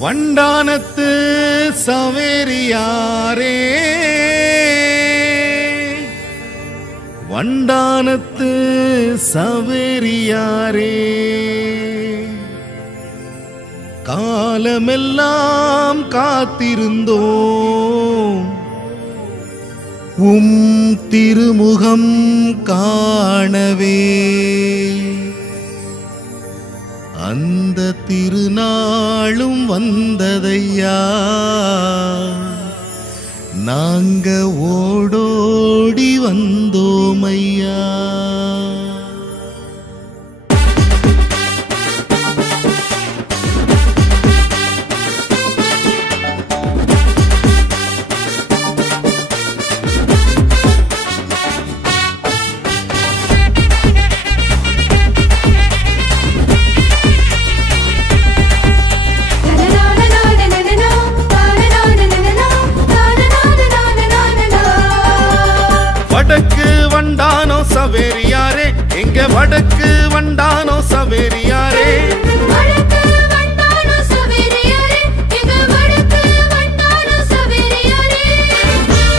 வண்டானத்து சவேரியாரே, வண்டானத்து சவேரியாரே, காலமெல்லாம் காத்திருந்தோம் உம் திருமுகம் காணவே. அந்த திருநாளும் வந்ததையா, நாங்க ஓடோடி வந்தோமையா. வடக்கு வண்டானோ சவேரியாரே, எங்க வடக்கு வண்டானோ சவேரியாரே,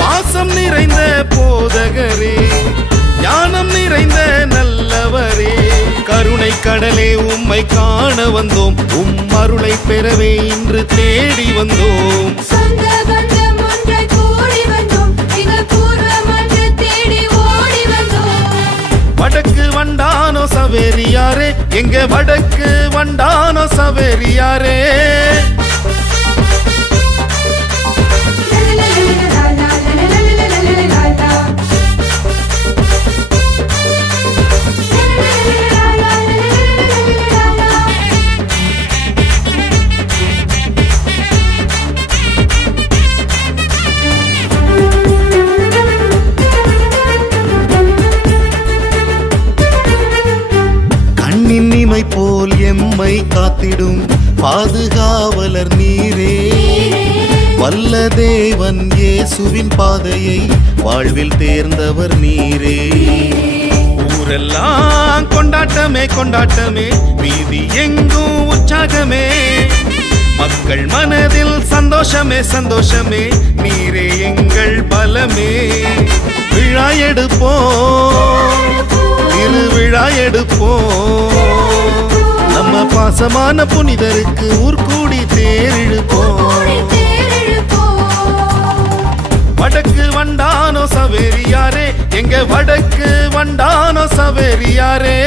பாசம் நிறைந்த போதகரே, ஞானம் நிறைந்த நல்லவரே, கருணை கடலே உம்மை காண வந்தோம், உம் அருளை பெறவே இன்று தேடி வந்தோம். வடக்கு வண்டானோ சவேரியாரே, எங்க வடக்கு வண்டானோ சவேரியாரே. இனிமை போல் எம்மை காத்திடும் பாதுகாவலர் நீரே, வல்ல தேவன் இயேசுவின் பாதையை வாழ்வில் தேர்ந்தவர் நீரே. ஊரெல்லாம் கொண்டாட்டமே கொண்டாட்டமே, வீதி எங்கும் உற்சாகமே, மக்கள் மனதில் சந்தோஷமே சந்தோஷமே, நீரே எங்கள் பலமே. விழா எடுப்போம், திருவிழா எடுப்போம், நம்ம பாசமான புனிதருக்கு ஊர்கூடி தேரிழுப்போம். வடக்கு வண்டானோ சவேரியாரே, எங்க வடக்கு வண்டானோ சவேரியாரே.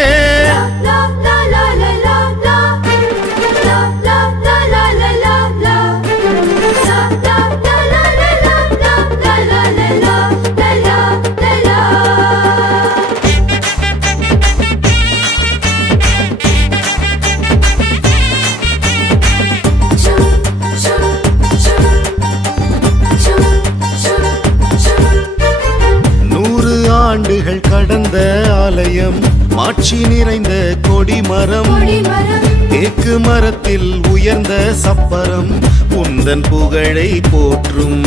ஆண்டுகள் கடந்த ஆலயம், மாட்சி நிறைந்த கொடிமரம், தேக்கு மரத்தில் உயர்ந்த சப்பரம், உந்தன் புகழை போற்றும்.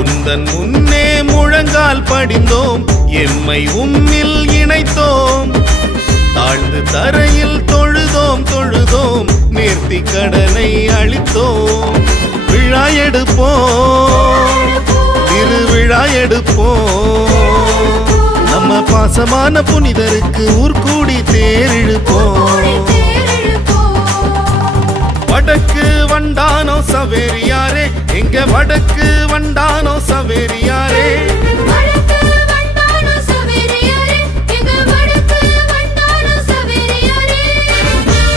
உந்தன் முன்னே முழங்கால் படிந்தோம், எம்மை உம்மில் இணைத்தோம், தாழ்ந்து தரையில் தொழுதோம் தொழுதோம், நேர்த்தி கடனை அளித்தோம். விழா எடுப்போம், திருவிழா எடுப்போம், நம்ம பாசமான புனிதருக்கு ஊர்கூடி தேரிழுப்போம். வடக்கு வண்டானோ சவேரியாரே, எங்க வடக்கு வண்டானோ சவேரியாரே,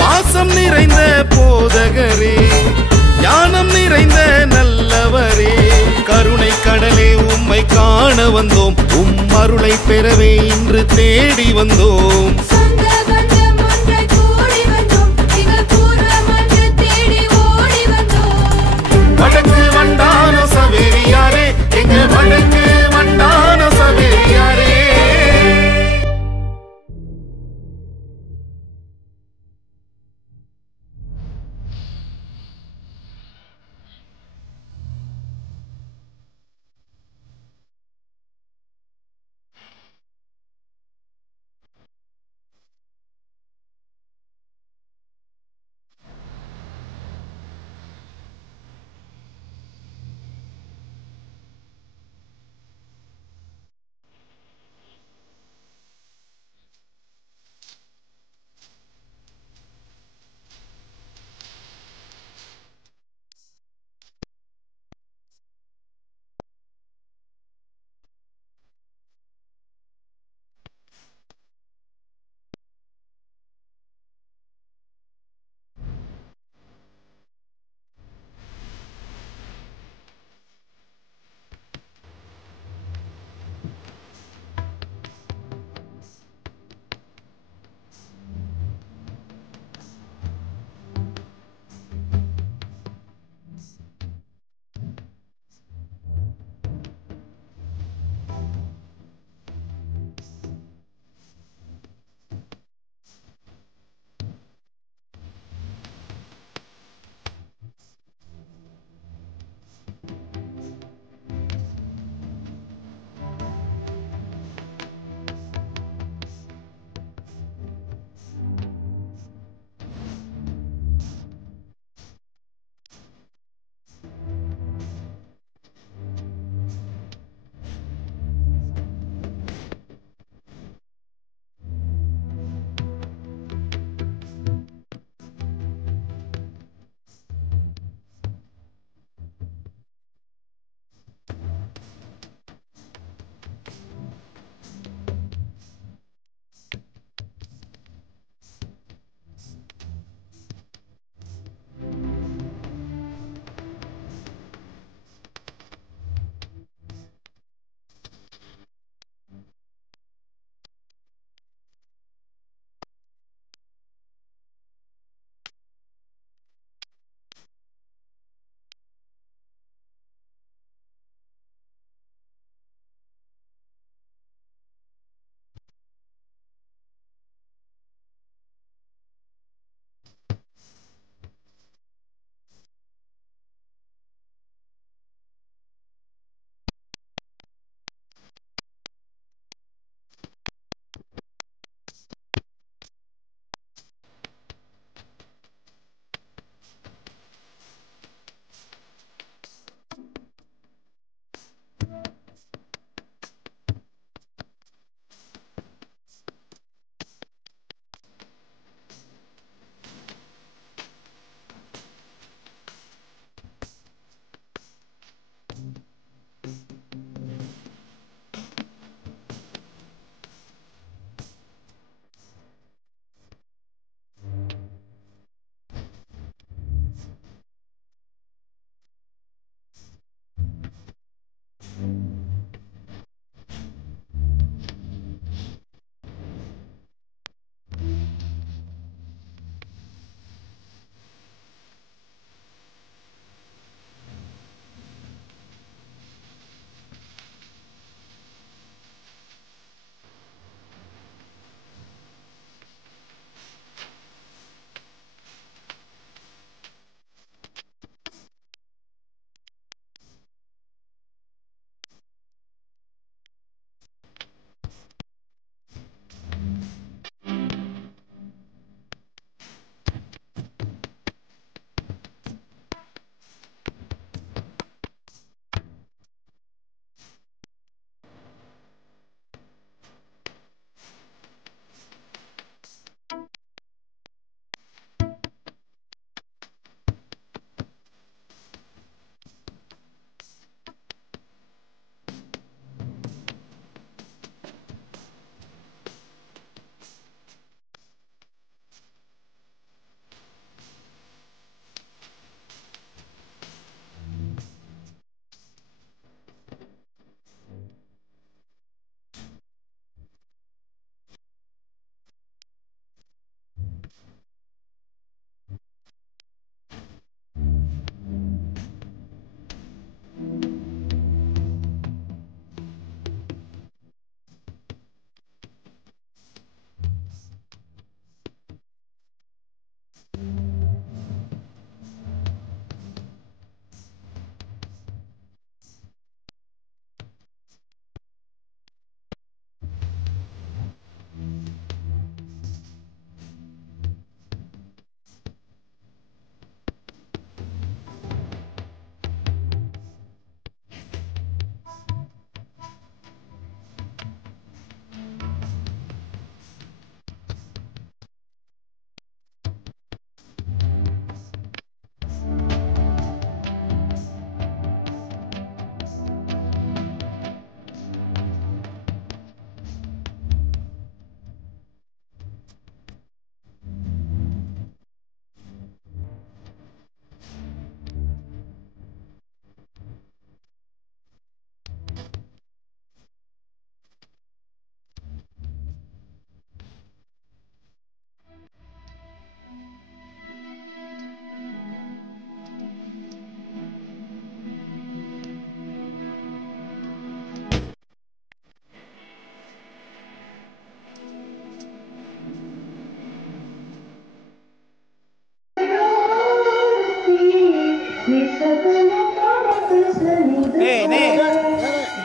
பாசம் நிறைந்த போதகரே, ஞானம் நிறைந்த நல்லவரே, கருணை கடலே உம்மை காண வந்தோம், உம் அருளை பெறவே இன்று தேடி வந்தோம். வடக்கு வண்டானோ சவேரியாரே, எங்க வடக்கு வண்டானோ சவேரியாரே.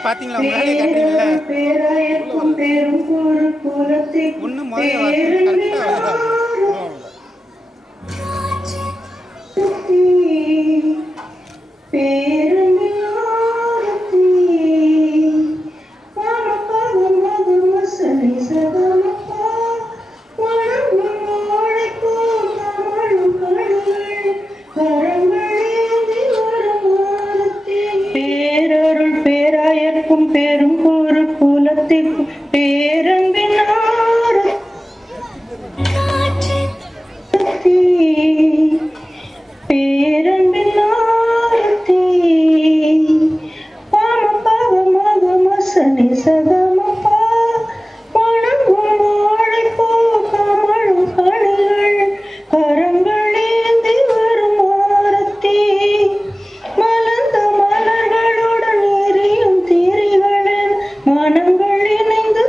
பாத்தீங்களா உங்க வேலையை காட்டுறீங்கல்ல ஒண்ணு முதல்ல கரெக்டா பேரருள் பேராயர்க்கும் பெரும் ஒரு குலத்திற்கும் பேரன்பின் ஆரத்தி பேரன்பின் ஆரத்தி பாம பாவ மக மசனி சகமப்பா வணங்கும் வாழைப்போ கமழும் கணிகள் கரங்களேந்தி வரும் ஆரத்தி மலர்ந்த மலர்களுடன் எரியும் திரிகளின் மனங்கள் இணைந்து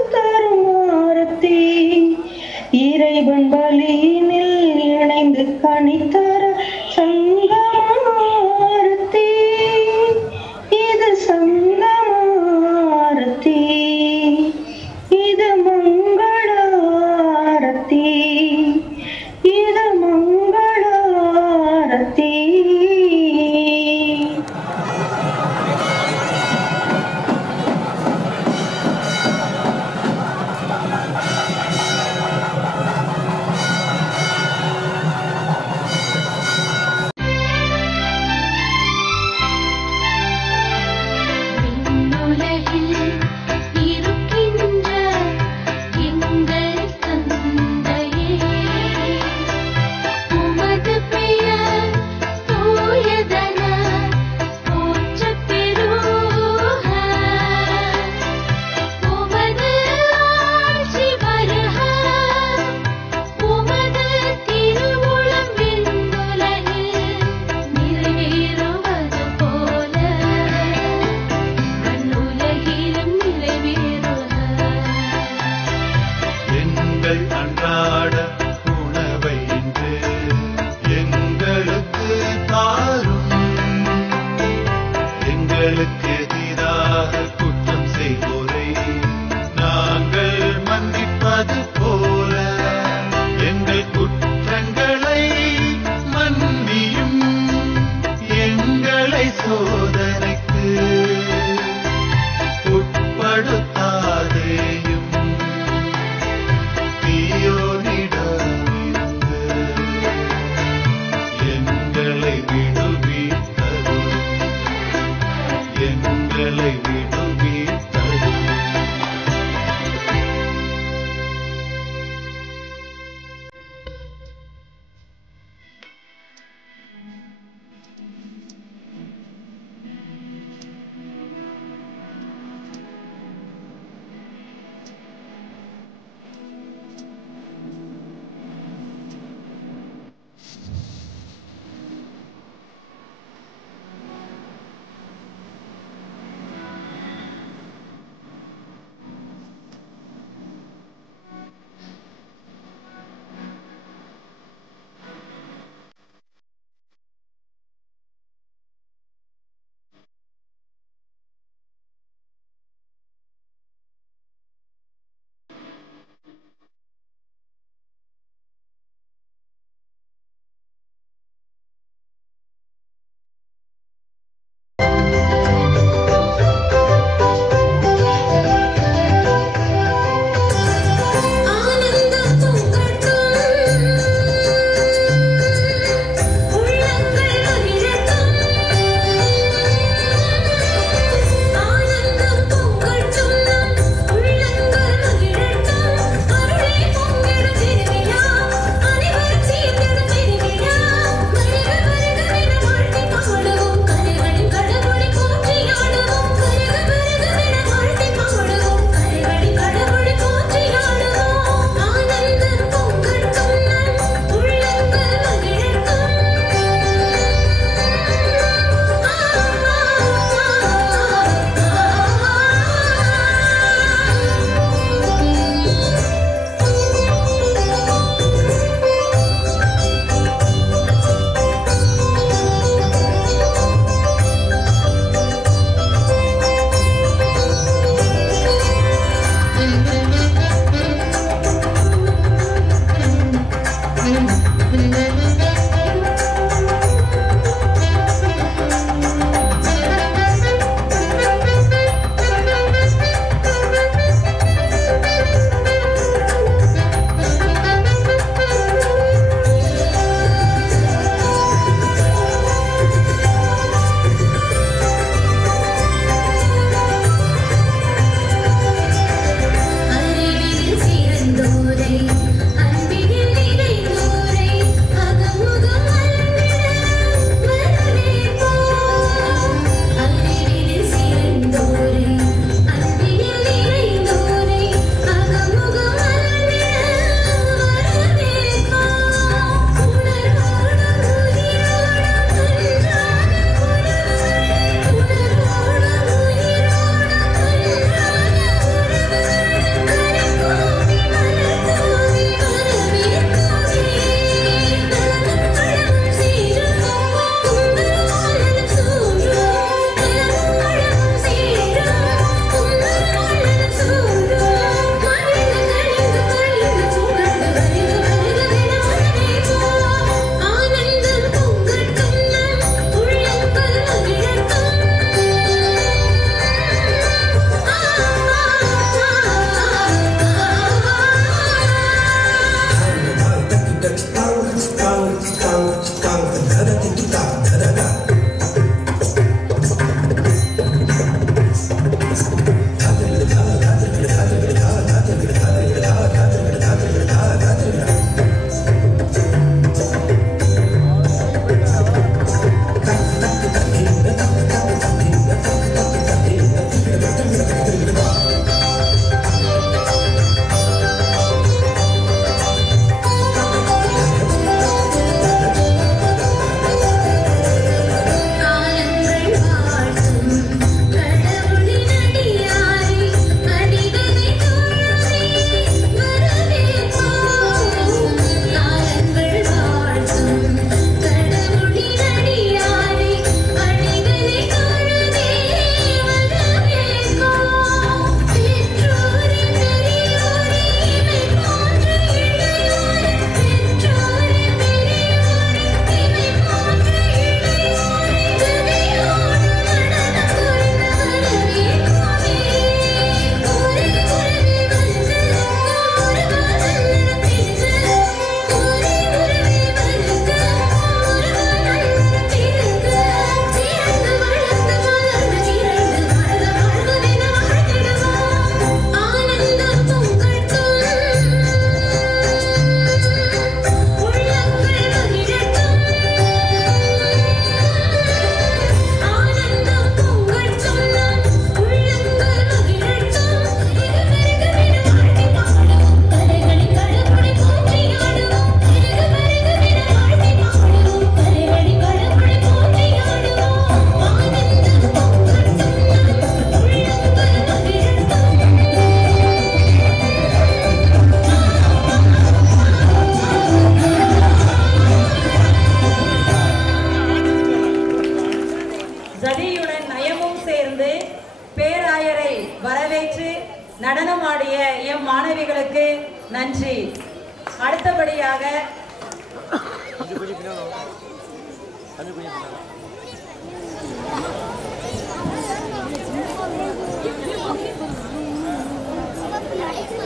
வரவேற்று நடனமாடிய எம் மாணவிகளுக்கு நன்றி. அடுத்தபடியாக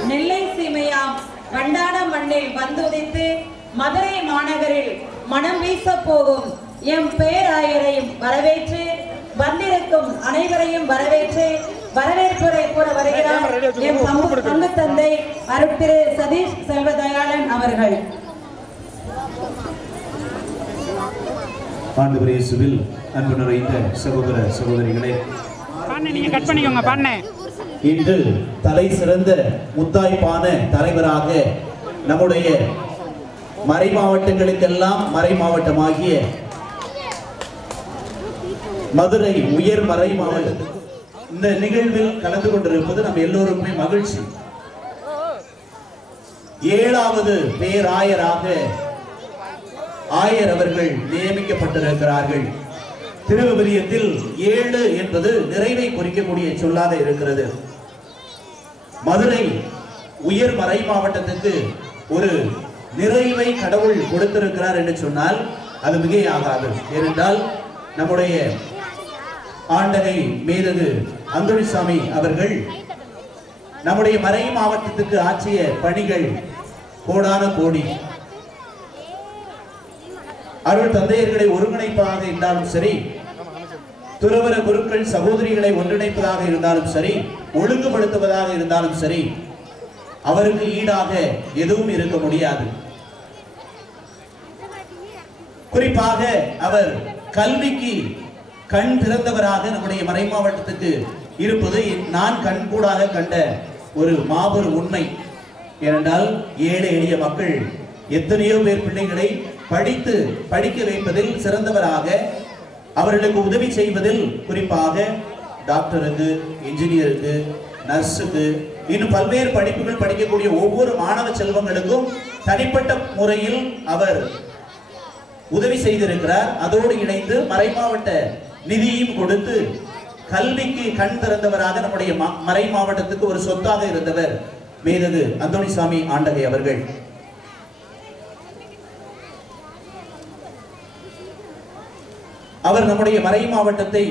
நெல்லை சீமையாம் வண்டானம் மண்ணில் வந்துதித்து மதுரை மாநகரில் மனம் வீச போகும் எம் பேராயரையும் வரவேற்று வந்திருக்கும் அனைவரையும் வரவேற்று வரவேற்புரை கூற வருகிறார் எம் பங்கு தந்தை அருட்திரு சதீஷ் செல்வதயாளன் அவர்கள். ஆண்டவர் இயேசுவில் அன்பு நிறைந்த சகோதர சகோதரிகளே, இன்று தலை சிறந்த முத்தாய்ப்பான தலைவராக நம்முடைய மறை மாவட்டங்களுக்கெல்லாம் மறை மாவட்டமாகிய மதுரை உயர் மறை மாவட்டம் இந்த நிகழ்வில் கலந்து கொண்டிருப்பது நம்ம எல்லோருக்குமே மகிழ்ச்சி. 7வது பேராயராக ஆயர் அவர்கள் நியமிக்கப்பட்டிருக்கிறார்கள். திருவிவிலியத்தில் 7 என்பது நிறைவை குறிக்கக்கூடிய சொல்லாக இருக்கிறது. மதுரை உயர் மறை மாவட்டத்துக்கு ஒரு நிறைவை கடவுள் கொடுத்திருக்கிறார் என்று சொன்னால் அது மிகையாகாது. ஏனென்றால் நம்முடைய ஆண்டகை மேதகு அந்தோணிசாமி அவர்கள் நம்முடைய மறை மாவட்டத்துக்கு ஆற்றிய பணிகள் கோடான கோடி. அருள் தந்தையர்களை ஒருங்கிணைப்பதாக இருந்தாலும் சரி, துறவர குருக்கள் சகோதரிகளை ஒன்றிணைப்பதாக இருந்தாலும் சரி, ஒழுங்குபடுத்துவதாக இருந்தாலும் சரி, அவருக்கு ஈடாக எதுவும் இருக்க முடியாது. குறிப்பாக அவர் கல்விக்கு கண் திறந்தவராக நம்முடைய மறை மாவட்டத்துக்கு இருப்பது நான் கண்கூடாக கண்ட ஒரு மாபெரும் உண்மை. ஏனென்றால் ஏழை எளிய மக்கள் எத்தனையோ பேர் பிள்ளைகளை படிக்க வைப்பதில் சிறந்தவராக, அவர்களுக்கு உதவி செய்வதில் குறிப்பாக டாக்டருக்கு, இன்ஜினியருக்கு, நர்ஸுக்கு, இன்னும் பல்வேறு படிப்புகள் படிக்கக்கூடிய ஒவ்வொரு மாணவ செல்வங்களுக்கும் தனிப்பட்ட முறையில் அவர் உதவி செய்திருக்கிறார். அதோடு இணைந்து மறைமாவட்ட நிதியும் கொடுத்து கல்விக்கு கண் திறந்தவராக நம்முடைய மறை மாவட்டத்துக்கு ஒரு சொத்தாக இருந்தவர் மேதகு அந்தோணிசாமி ஆண்டகை அவர்கள். அவர் நம்முடைய மறை மாவட்டத்தை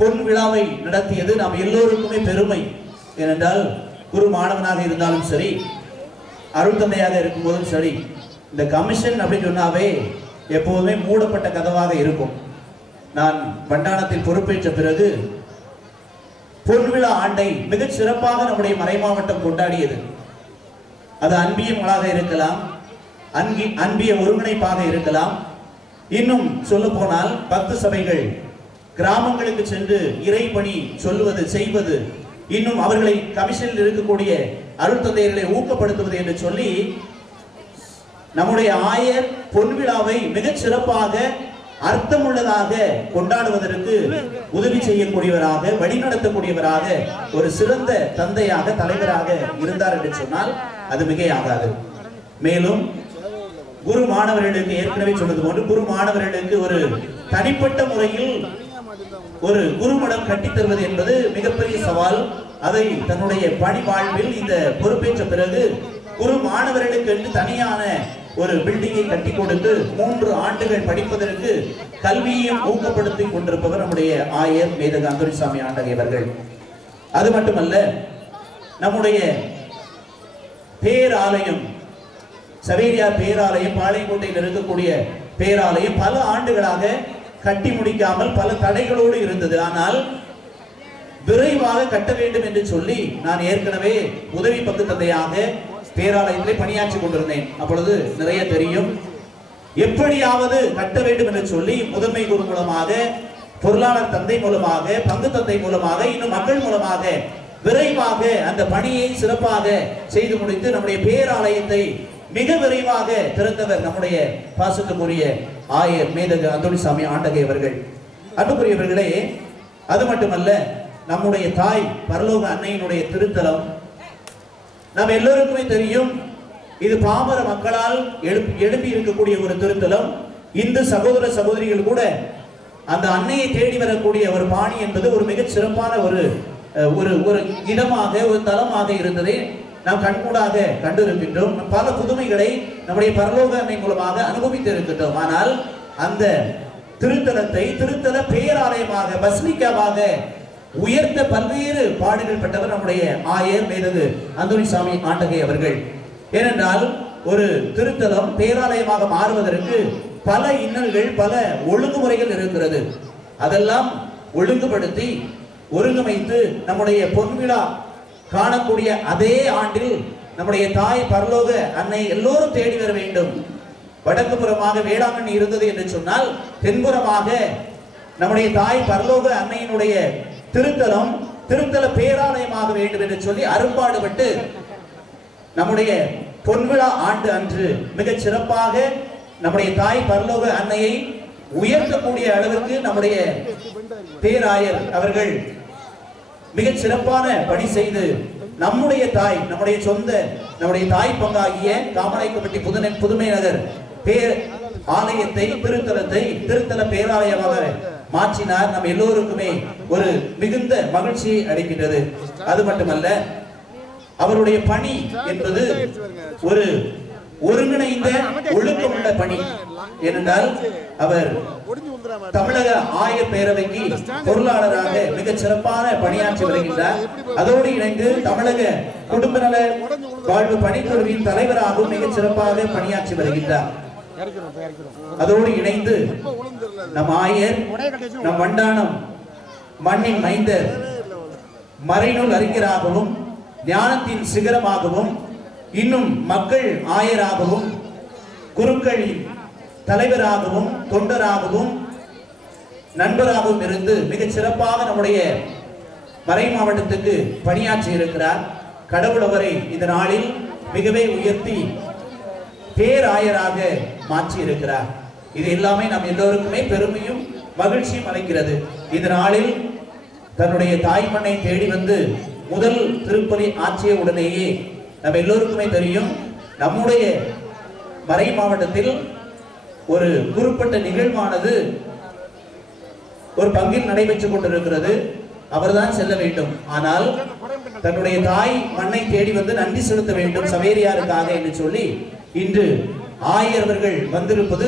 பொன் விழாவை நடத்தியது நாம் எல்லோருக்குமே பெருமை. ஏனென்றால் குரு மாணவனாக இருந்தாலும் சரி, அருள் தந்தையாக இருக்கும் போதும் சரி, இந்த கமிஷன் அப்படின்னு சொன்னாவே எப்போதுமே மூடப்பட்ட கதவாக இருக்கும். நான் வண்டானத்தில் பொறுப்பேற்ற பிறகு பொன்விழா ஆண்டை மிகச் சிறப்பாக நம்முடைய மறை மாவட்டம் கொண்டாடியது. அது அன்பியங்களாக இருக்கலாம், அன்பிய ஒருங்கிணைப்பாக இருக்கலாம், இன்னும் சொல்ல போனால் பக்த சபைகள் கிராமங்களுக்கு சென்று இறைப்பணி சொல்லுவது செய்வது, இன்னும் அவர்களை கமிஷனில் இருக்கக்கூடிய அருள் தந்தையர்களை ஊக்கப்படுத்துவது என்று சொல்லி நம்முடைய ஆயர் பொன்விழாவை மிகச் சிறப்பாக அர்த்தமுள்ளதாக கொண்டாடுவதற்கு உதவி செய்யக்கூடியவராக, வழிநடத்தக்கூடியவராக, ஒரு சிறந்த தந்தையாக, தலைவராக இருந்தார் என்று சொன்னால் அது மிகையாகாது. மேலும் குரு மாணவர்களுக்கு ஏற்கனவே சொன்னது போன்று குரு மாணவர்களுக்கு ஒரு தனிப்பட்ட முறையில் ஒரு குருமடம் கட்டி தருவது என்பது மிகப்பெரிய சவால். அதை தன்னுடைய பணி வாழ்வில் இந்த பொறுப்பேற்ற பிறகு குரு மாணவர்களுக்கு என்று தனியான ஒரு பில்டிங்கை கட்டி கொடுத்து 3 ஆண்டுகள் படிப்பதற்கு கல்வியையும் ஊக்கப்படுத்தி கொண்டிருப்பவர் நம்முடைய ஆயர் மேதகு அந்தோணிசாமி ஆண்டகை அவர்கள். அது மட்டுமல்ல, நம்முடைய பேராலயம் சவேரியார் பேராலயம், பாளையங்கோட்டையில் இருக்கக்கூடிய பேராலயம் பல ஆண்டுகளாக கட்டி முடிக்காமல் பல தடைகளோடு இருந்தது. ஆனால் விரைவாக கட்ட வேண்டும் என்று சொல்லி நான் ஏற்கனவே உதவி பங்கு தந்தையாக பேராலயத்திலே பணியாற்றி கொண்டிருந்தேன். அப்பொழுது நிறைய தெரியும். எப்படியாவது கட்ட வேண்டும் என்று சொல்லி முதன்மை குரு மூலமாக, பொருளாளர் தந்தை மூலமாக, பங்கு தந்தை மூலமாக, இன்னும் மக்கள் மூலமாக விரைவாக அந்த பணியை சிறப்பாக செய்து முடித்து நம்முடைய பேராலயத்தை மிக விரைவாக திறந்தவர் நம்முடைய பாசத்துக்குரிய ஆயர் மேதகு அந்தோணிசாமி ஆண்டகை அவர்கள். அன்புக்குரியவர்களே, அது மட்டுமல்ல, நம்முடைய தாய் பரலோக அன்னையினுடைய திருத்தலம் நாம் எல்லோருக்குமே தெரியும். இது பாமர மக்களால் எழுப்பி இருக்கக்கூடிய ஒரு திருத்தலம். இந்து சகோதர சகோதரிகள் கூட அந்த அன்னையை தேடி வரக்கூடிய ஒரு பாணி என்பது ஒரு மிகச் சிறப்பான ஒரு ஒரு ஒரு இடமாக ஒரு தலமாக இருந்ததை நாம் கண்கூடாக கண்டிருக்கின்றோம். பல புதுமைகளை நம்முடைய பரலோக அன்னை மூலமாக அனுபவித்து இருக்கின்றோம். ஆனால் அந்த திருத்தலத்தை திருத்தல பேராலயமாக பஸ்லிக்காவாக உயர்த்த பல்வேறு பாடுகள் பெற்றவர் நம்முடைய ஆயர் மேதகு அந்தோணிசாமி ஆண்டகை அவர்கள். ஏனென்றால் ஒரு திருத்தலம் பேராலயமாக மாறுவதற்கு பல இன்னல்கள் பல ஒழுங்குமுறைகள் இருக்கிறது. அதெல்லாம் ஒழுங்குபடுத்தி ஒருங்கமைத்து நம்முடைய பொன்விழா காணக்கூடிய அதே ஆண்டில் நம்முடைய தாய் பரலோக அன்னை எல்லோரும் தேடி வர வேண்டும். வடக்கு புறமாக வேளாங்கண்ணி இருந்தது என்று சொன்னால் தென்புறமாக நம்முடைய தாய் பரலோக அன்னையினுடைய திருத்தலம் திருத்தல பேராலயமாக வேண்டும் என்று சொல்லி அரும்பாடுபட்டு நம்முடைய பொன்விழா ஆண்டு அன்று மிக சிறப்பாக நம்முடைய தாய் பரலோக அன்னையை உயர்த்தக்கூடிய அளவிற்கு நம்முடைய பேராயர் அவர்கள் மிக சிறப்பான பணி செய்து நம்முடைய தாய் நம்முடைய சொந்த நம்முடைய தாய் பங்காகிய காமநாயக்கன்பட்டி புதுமை நகர் பேர் ஆலயத்தை திருத்தலத்தை திருத்தல பேராலயமாக மாற்றினார். நம் எல்லோருக்குமே ஒரு மிகுந்த மகிழ்ச்சியை அளிக்கின்றது. அது மட்டுமல்ல, அவருடைய பணி என்பது ஒரு ஒருங்கிணைந்த ஒழுக்கமுள்ள பணி. ஏனென்றால் அவர் தமிழக ஆயர் பேரவைக்கு பொருளாளராக மிக சிறப்பான பணியாற்றி வருகின்றார். அதோடு இணைந்து தமிழக குடும்ப நல வாழ்வு பணிக்குழுவின் தலைவராகவும் மிக சிறப்பாக பணியாற்றி வருகின்றார். அதோடு இணைந்து நம் ஆயர் நம் வண்டானம் மண்ணின் மைந்தர் மறைநூல் அறிஞராகவும் ஞானத்தின் சிகரமாகவும் இன்னும் மக்கள் ஆயராகவும் குருக்களின் தலைவராகவும் தொண்டராகவும் நண்பராகவும் இருந்து மிக சிறப்பாக நம்முடைய மறை மாவட்டத்துக்கு பணியாற்றி இருக்கிறார். கடவுள் அவரை இந்த நாளில் மிகவே உயர்த்தி பேராயராக மாற்றி இருக்கிறார். இது எல்லாமே நம் எல்லோருக்குமே பெருமையும் மகிழ்ச்சியும் அளிக்கிறது. இந்த நாளில் தன்னுடைய தாய் மண்ணை தேடி வந்து முதல் திருப்பலி ஆற்றிய உடனேயே நம்ம எல்லோருக்குமே தெரியும், நம்முடைய மறை மாவட்டத்தில் ஒரு குறிப்பிட்ட நிகழ்வானது ஒரு பங்கில் நடைபெற்றுக் கொண்டிருக்கிறது. அவர்தான் செல்ல வேண்டும். ஆனால் தன்னுடைய தாய் மண்ணை தேடி வந்து நன்றி செலுத்த வேண்டும் சவேரியாருக்காக என்று சொல்லி இன்று ஆயர்கள் வந்திருப்பது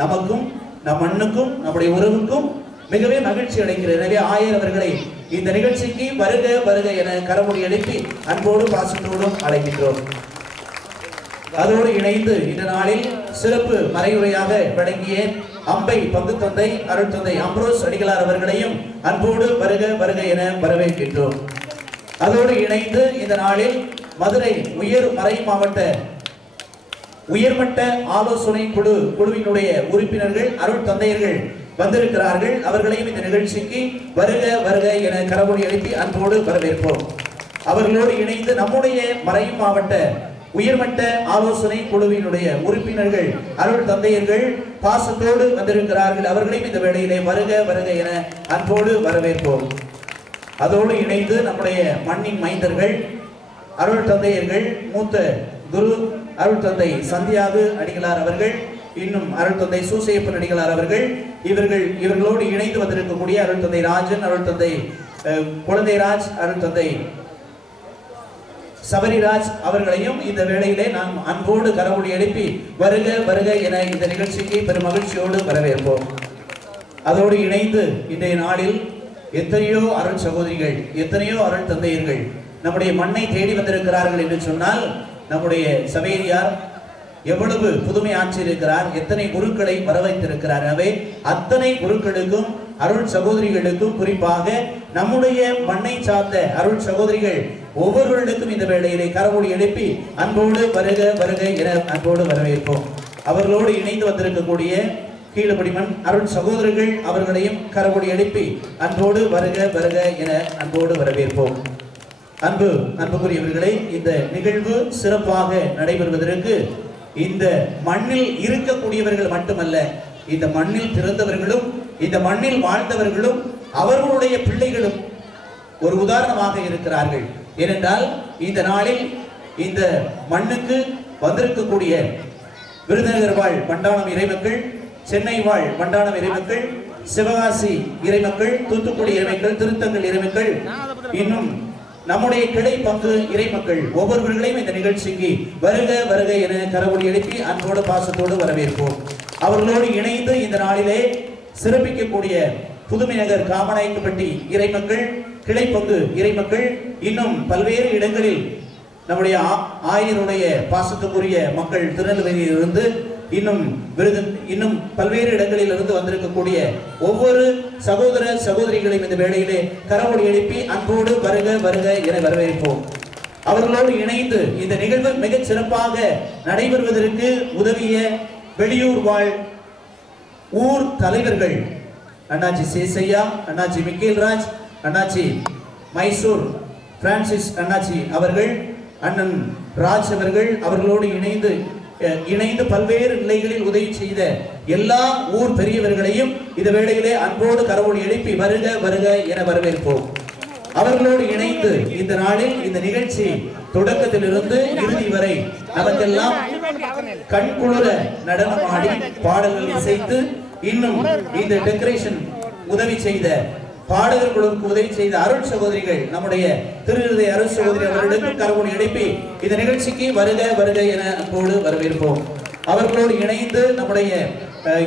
நமக்கும் நம் மண்ணுக்கும் நம்முடைய உறவுக்கும் மிகவே மகிழ்ச்சி அளிக்கிறது. எனவே ஆயர் அவர்களை இந்த நிகழ்ச்சிக்கு வருக வருக என கரமொழி எழுப்பி அன்போடு பாசத்தோடும் அழைக்கின்றோம். அதோடு இணைந்து இந்த நாளில் சிறப்பு மறையுரையாக வழங்கிய அம்பை பங்கு தந்தை அருள் தந்தை அம்ரோஸ் அடிகளார் அவர்களையும் அன்போடு வருக வருக என வரவேற்கின்றோம். அதோடு இணைந்து இந்த நாளில் மதுரை உயர் மறை மாவட்ட உயர்மட்ட ஆலோசனை குழுவினுடைய உறுப்பினர்கள் அருள் தந்தையர்கள் வந்திருக்கிறார்கள். அவர்களையும் இந்த நிகழ்ச்சிக்கு வருக வருக என கரமொழி எழுப்பி அன்போடு வரவேற்போம். அவர்களோடு இணைந்து நம்முடைய மறை மாவட்ட உயர்மட்ட ஆலோசனை குழுவினுடைய உறுப்பினர்கள் அருள் தந்தையர்கள் பாசத்தோடு வந்திருக்கிறார்கள். அவர்களையும் இந்த வேளையிலே வருக வருக என அன்போடு வரவேற்போம். அதோடு இணைந்து நம்முடைய மண்ணின் மைந்தர்கள் அருள் தந்தையர்கள் மூத்த குரு அருள் தந்தை சந்தியாகு அடிகளார் அவர்கள், இன்னும் அருள் தந்தை சூசையப்பன் அடிகளார் அவர்கள், இவர்களோடு இணைந்து வந்திருக்கக்கூடிய அருள் தந்தை ராஜன், அருள் தந்தை குழந்தைராஜ், அருள் தந்தை சபரிராஜ் அவர்களையும் இந்த வேளையிலே நாம் அன்போடு கரவொலி எழுப்பி வருக வருக என இந்த நிகழ்ச்சிக்கு பெரும் மகிழ்ச்சியோடு வரவேற்போம். அதோடு இணைந்து இன்றைய நாளில் எத்தனையோ அருள் சகோதரிகள் எத்தனையோ அருள் தந்தையர்கள் நம்முடைய மண்ணை தேடி வந்திருக்கிறார்கள் என்று சொன்னால் நம்முடைய சவேரியார் எவ்வளவு புதுமை ஆட்சி இருக்கிறார், எத்தனை குருக்களை வர வைத்திருக்கிறார். எனவே அத்தனை குருக்களுக்கும் அருள் சகோதரிகளுக்கும் குறிப்பாக நம்முடைய மண்ணை சார்ந்த அருள் சகோதரிகள் ஒவ்வொருவர்களுக்கும் இந்த வேளையிலே கரவொலி எழுப்பி அன்போடு வருக வருக என அன்போடு வரவேற்போம். அவர்களோடு இணைந்து வந்திருக்கக்கூடிய கீழபடிமண் அருள் சகோதரர்கள் அவர்களையும் கரவொலி எழுப்பி அன்போடு வருக வருக என அன்போடு வரவேற்போம். அன்புக்குரியவர்களை, இந்த நிகழ்வு சிறப்பாக நடைபெறுவதற்கு இந்த மண்ணில் இருக்கக்கூடியவர்கள் மட்டுமல்ல, இந்த மண்ணில் பிறந்தவர்களும் இந்த மண்ணில் வாழ்ந்தவர்களும் அவர்களுடைய பிள்ளைகளும் ஒரு உதாரணமாக இருக்கிறார்கள். ஏனென்றால் இந்த நாளில் இந்த மண்ணுக்கு வந்திருக்கக்கூடிய விருதுநகர் வாழ் வண்டானம் இறைமக்கள், சென்னை வாழ் வண்டானம் இறைமக்கள், சிவகாசி இறைமக்கள், தூத்துக்குடி இறைமக்கள், திருத்தங்கல் இறைமக்கள், இன்னும் நம்முடைய கிளை பங்கு இறைமக்கள் ஒவ்வொருவர்களையும் இந்த நிகழ்ச்சிக்கு வருக வருக என கரவொலி எழுப்பி அன்போடு பாசத்தோடு வரவேற்போம். அவர்களோடு இணைந்து இந்த நாளிலே சிறப்பிக்கக்கூடிய புதுமை நகர் காமநாயக்கப்பட்டி இறைமக்கள், கிளை பங்கு இறைமக்கள், இன்னும் பல்வேறு இடங்களில் நம்முடைய ஆயருடைய பாசத்துக்குரிய மக்கள் திருநெல்வேலியில் இருந்து இன்னும் பல்வேறு இடங்களில் இருந்து வந்திருக்கக்கூடிய ஒவ்வொரு சகோதர சகோதரிகளையும் இந்த வேளையிலே கரவொலி எழுப்பி அன்போடு வருக வருக என வரவேற்போம். அவர்களோடு இணைந்து இந்த நிகழ்வு மிகச் சிறப்பாக நடைபெறுவதற்கு உதவிய வெளியூர் வாழ் ஊர் தலைவர்கள் அண்ணாச்சி சேசையா, அண்ணாச்சி மிக்கேல்ராஜ், அண்ணாச்சி மைசூர் பிரான்சிஸ் அண்ணாச்சி அவர்கள், அண்ணன் ராஜ் அவர்கள், அவர்களோடு இணைந்து பல்வேறு நிலைகளில் உதவி செய்த எல்லா ஊர் பெரியவர்களையும் இந்த வேளையிலே அன்போடு கரவொலி எழுப்பி வருக வருக என வரவேற்போம். அவர்களோடு இணைந்து இந்த நாளில் இந்த நிகழ்ச்சி தொடக்கத்திலிருந்து இறுதி வரை நமக்கெல்லாம் கண்குளிர நடனம் ஆடி பாடல்கள் இசைத்து இன்னும் இந்த டெக்கரேஷன் உதவி செய்த பாடகர்களுக்கு உதவி செய்த அருள் சகோதரிகள், நம்முடைய திருநிலை அருள் சகோதரி அவர்களுக்கு கரவொலி எழுப்பி இந்த நிகழ்ச்சிக்கு வருக வருக என அன்போடு வரவேற்போம். அவர்களோடு இணைந்து நம்முடைய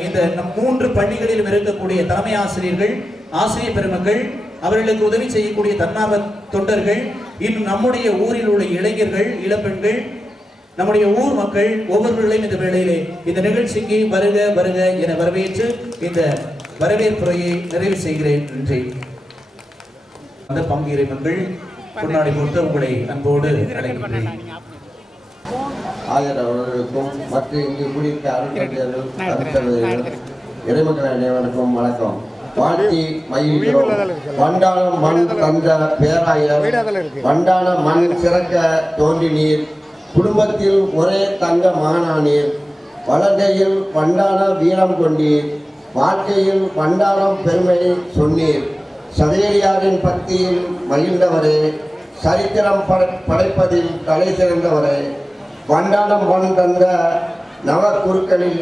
இந்த 3 பள்ளிகளிலும் இருக்கக்கூடிய தலைமை ஆசிரியர்கள், ஆசிரியர் பெருமக்கள், அவர்களுக்கு உதவி செய்யக்கூடிய தன்னார்வ தொண்டர்கள், இன்னும் நம்முடைய ஊரில் உள்ள இளைஞர்கள், இளப்பெண்கள், நம்முடைய ஊர் மக்கள் ஒவ்வொருவர்களையும் இந்த வேளையிலே இந்த நிகழ்ச்சிக்கு வருக வருக என வரவேற்று இந்த வரவேற்புரையை நிறைவு செய்கிறேன். நன்றி. அந்த பங்கு இறைமக்கள் பொன்னாடை பொறுத்து உங்களை அன்போடு அழைக்கின்றேன். ஆயர் அவர்களுக்கும் மற்ற இங்கு கூடியிருக்க அருட்தந்தையர்கள், இறைமக்கள் அனைவருக்கும் வணக்கம். வாழ்த்தி மகிழ்கிறோம். வண்டான மண் தந்த பேராயர், வண்டான மண் சிறக்க தோன்றினீர், குடும்பத்தில் ஒரே தங்க மானானீர், வளர்கையில் வண்டான வீரம் கொண்டீர், வாழ்க்கையில் வண்டானம் பெருமை சொன்னீர், சவேரியாரின் பக்தியில் மகிழ்ந்தவரே, சரித்திரம் படைப்பதில் தலை சிறந்தவரே, வண்டானம் மண் தந்த நவ குருக்களில்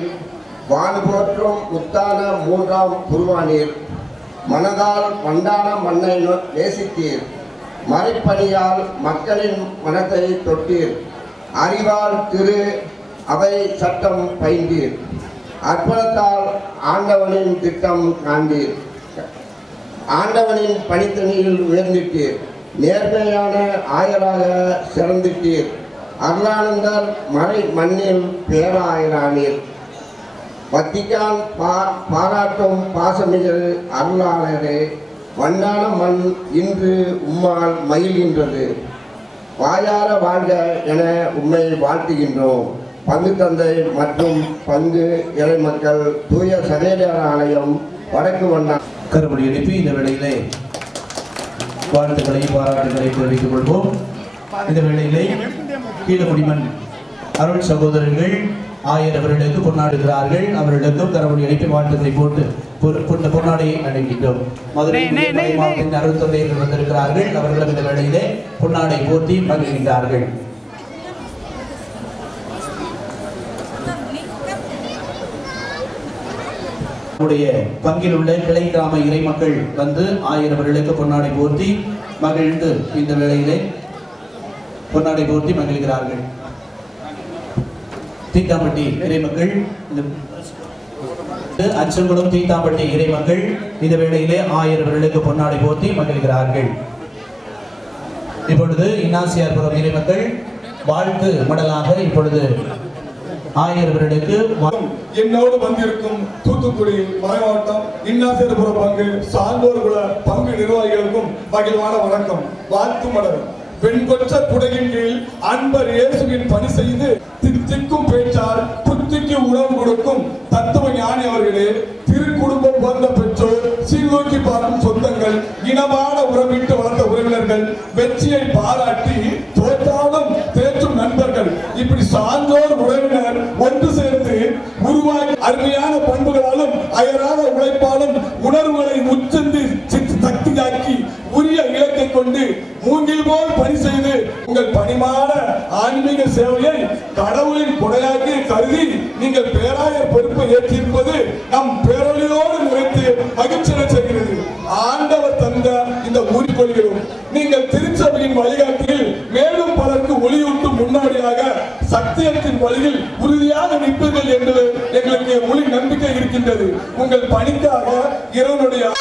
வான் போற்றும் முத்தான 3ஆம் குருவானீர், மனதால் வண்டான மண்ணை நேசித்தீர், மறைப்பணியால் மக்களின் மனத்தை தொட்டீர், அறிவால் திரு அவை சட்டம் பயின்றீர், அர்ப்பணத்தால் ஆண்டவனின் திட்டம் காண்டீர், ஆண்டவனின் பணித்தணியில் உயர்ந்திட்டீர், நேர்மையான ஆயராக சிறந்திட்டீர், அருளானந்தர் மறை மண்ணில் பேராயரானீர், வத்திக்கான் பாராட்டும் பாசமிகு அருளாளரே, வண்டான மண் இன்று உம்மால் மகிழ்கின்றது, வாயார வாழ்க என உம்மை வாழ்த்துகின்றோம். பங்கு தந்தை மற்றும் பங்கு இறைமக்கள், தூய சவேரியார் ஆலயம், வடக்கு வண்டா. கரவொலி எழுப்பி இந்த வேளையிலே வாழ்த்துக்களை பாராட்டுகளை தெரிவித்துக் கொள்வோம். இந்த வேளையிலே கீழக்குடிமண் அருள் சகோதரர்கள் ஆயர் அவர்களுக்கு பொன்னாடுகிறார்கள். அவர்களுக்கும் கரவொலி எழுப்பி வாழ்த்துக்களை போட்டு பொன்னாடையை அடைகின்றோம். மதுரை மாவட்டத்தின் அருள் தந்தையர்கள் வந்திருக்கிறார்கள். அவர்களும் இந்த வேளையிலே பொன்னாடை போட்டி மகிழ்கின்றார்கள். நம்முடைய பங்கில் உள்ள கிளை கிராம இறைமக்கள் வந்து ஆயர் அவர்களுக்கு பொன்னாடை போர்த்தி மகிழ்ந்து இந்த வேளையிலே பொன்னாடை போர்த்தி மகிழ்கிறார்கள். தீத்தாம்பட்டி இறைமக்கள், அச்சங்குளம் தீத்தாம்பட்டி இறைமக்கள் இந்த வேளையிலே ஆயர் அவர்களுக்கு பொன்னாடை போர்த்தி மகிழ்கிறார்கள். இப்பொழுது இன்னாசியார்புரம் இறைமக்கள் வாழ்த்து மடலாக இப்பொழுது ஆயர் அவர்களுக்கு என்னோடு வந்திருக்கும் தூத்துக்குடி மறைமாவட்டம் இன்னாசியார்புரம் பங்கு சான்றோர் குல பங்கு நிர்வாகிகளுக்கும் மகிழ்வான வணக்கம். வாழ்த்து மடல். வெண்கொற்ற குடையின் கீழ் அன்பர் இயேசுவின் பணி செய்து திக்கும் பேச்சார் புத்திக்கு உணவு கொடுக்கும் தத்துவ ஞானி அவர்களே, திருக்குடும்பம் வந்த பெற்றோர், சீர்தூக்கி பார்க்கும் சொந்தங்கள், இனமான உறவிட்டு வளர்ந்த உறவினர்கள், வெற்றியை பாராட்டி தோற்றாலும் தேற்றும் நண்பர்கள், இப்படி சான்றோர் உறவினர் ஒன்று சேர்ந்து உருவாகி அருமையான பண்புகளாலும் அயராத உழைப்பாலும் உணர்வுகளை உச்சந்து சக்தியாக்கி உரிய இலக்கை கொண்டு மூங்கில் போல் பணி செய்து உங்கள் பணிமான ஆன்மீக சேவையை கடவுளின் கொடையாக்கி கருதி நீங்கள் பேராயர் பொறுப்பை ஏற்றிருப்பது நம் பேரொழியோடு நிறைத்து கொள்கிறோம். நீங்கள் திருச்சபையின் வழிகாட்டியில் மேலும் பலருக்கு ஒளியூட்டும் முன்னோடியாக சத்தியத்தின் வழியில் உறுதியாக நிற்பீர்கள் என்று எங்களுக்கு முழு நம்பிக்கை இருக்கின்றது. உங்கள் பணிக்காக இறைவனுடைய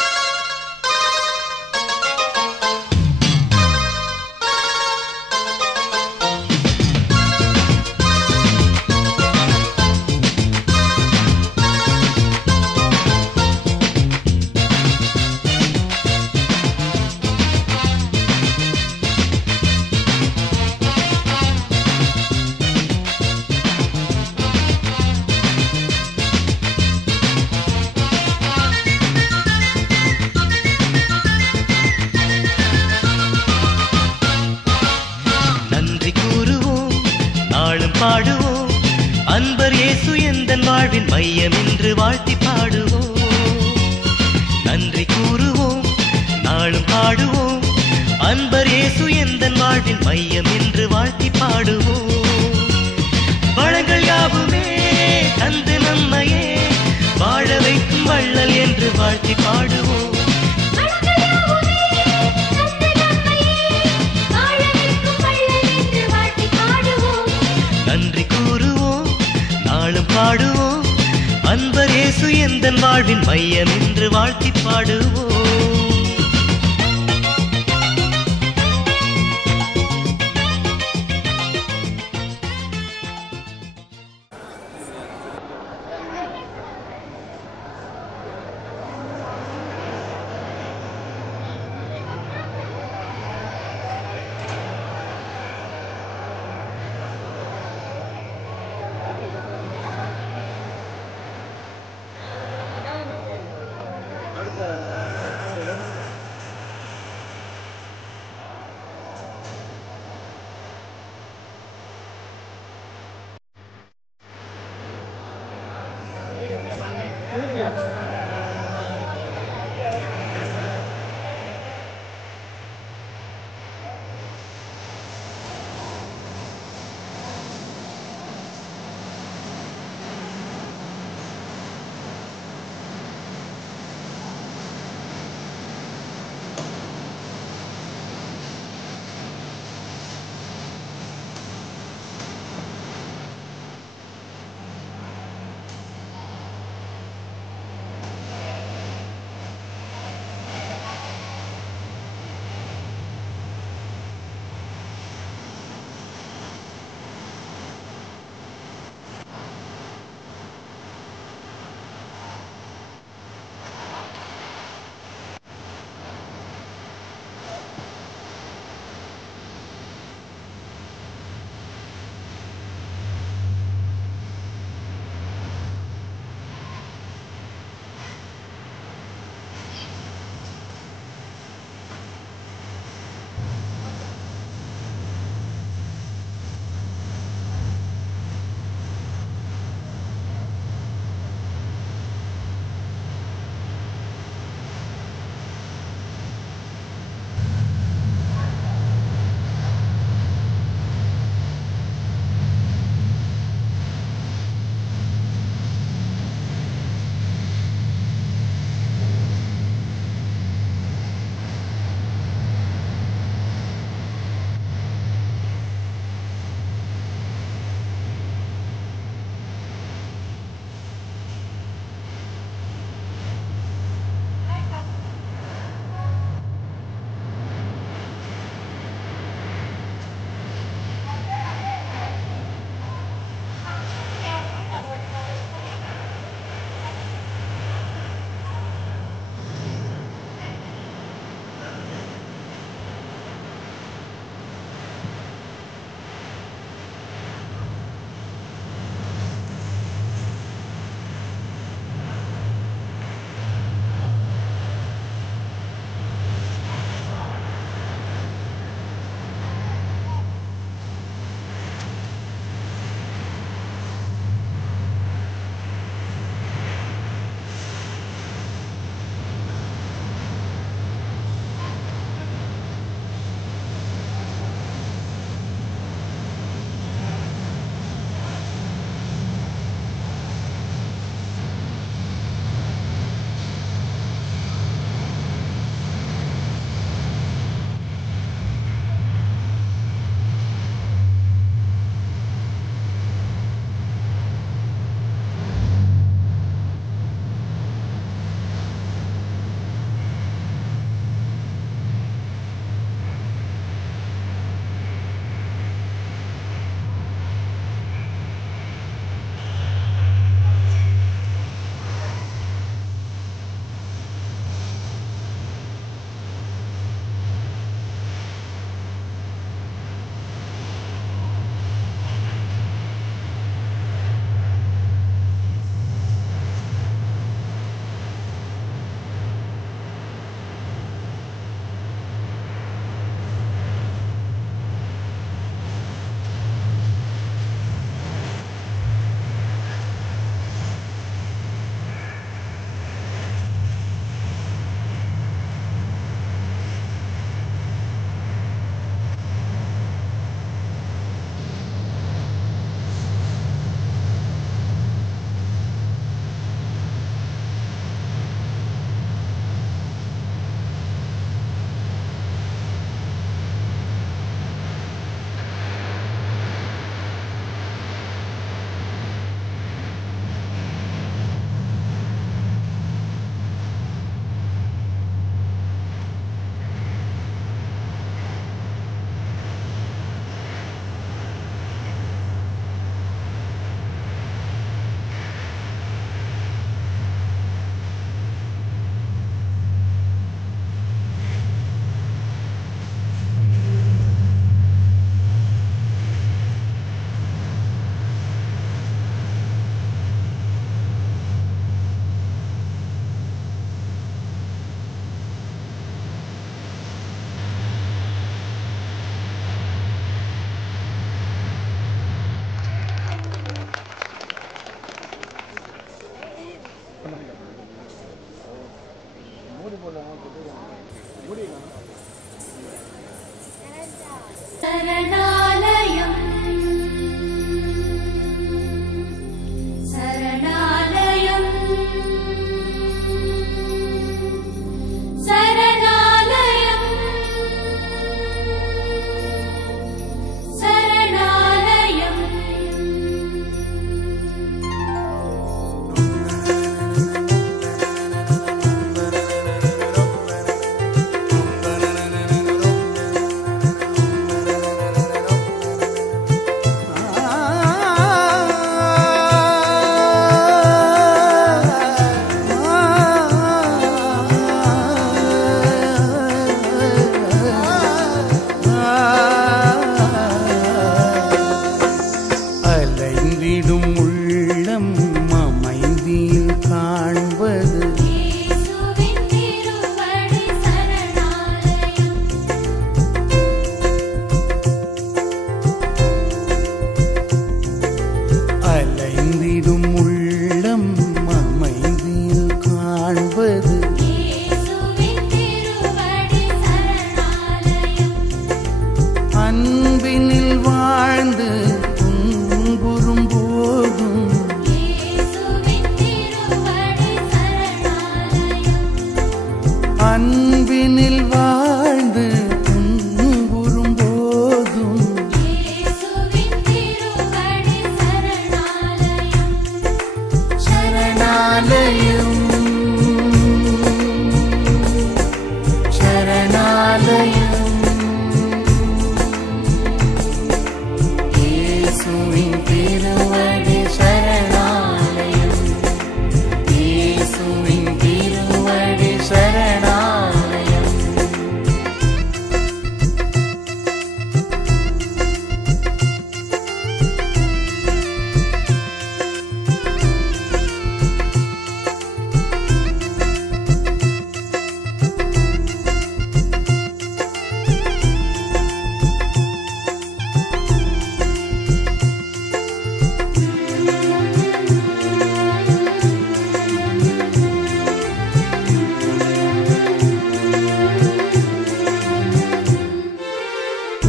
பாடுவோம் அன்பர் இயேசு எந்தன் வாழ்வின் மையம் என்று வாழ்த்தி பாடுவோம். நன்றி கூறுவோம் நாளும் பாடுவோம் அன்பர் இயேசு எந்தன் வாழ்வின் மையம் என்று வாழ்த்தி பாடுவோம். வளங்கள் யாவுமே தந்து நம்மையே வாழ வைக்கும் வள்ளல் என்று வாழ்த்தி பாடுவோம். நன்றி கூறுவோம் நாளும் பாடுவோம் அன்பர் இயேசு எந்தன் வாழ்வின் மையம் என்று வாழ்த்தி பாடுவோம். சரணாலயம் சரணாலயம் சரணாலயம் சரணாலயம் அலைந்திடும் உள்ளம் அமைதியில் காண்பது இயேசுவின் திருவடி சரணாலயம் அலைந்திடும் உள்ளம் அமைதியில் காண்பது இயேசுவின் திருவடி சரணாலயம் அன்பினில் வாழ்ந்து துன்புறும் போதும் இயேசுவின் திருவடி சரணாலயம் அன்பினில் வாழ்ந்து துன்புறும் போதும் இயேசுவின் திருவடி சரணாலயம் சரணாலயம் சரணாலயம் இயேசுவின் திருவடி சரணாலயம் இயேசுவின் திருவடி சரணாலயம்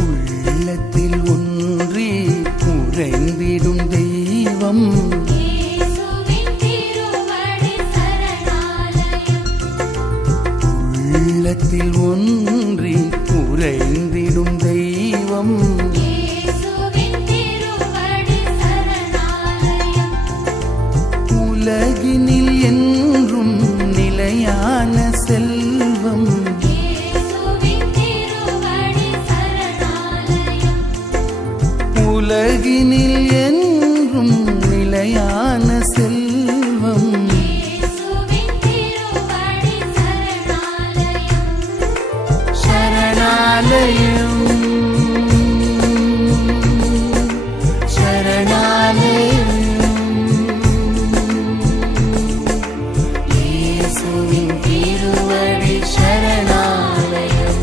உள்ளத்தில் ஒன்றி உறைந்திடும் தெய்வம் இயேசுவின் திருவடி சரணாலயம் உள்ளத்தில் ஒன்றி உறைந்திடும் தெய்வம் இயேசுவின் திருவடி சரணாலயம் உலகினில் என்றும் நிலையான செல்வம் இயேசுவின் திருவடி சரணாலயம் உலகினில் என்றும் நிலையான செல்வம் இயேசுவின் திருவடி சரணாலயம் சரணாலயம் சரணாலயம் இயேசுவின் திருவடி சரணாலயம்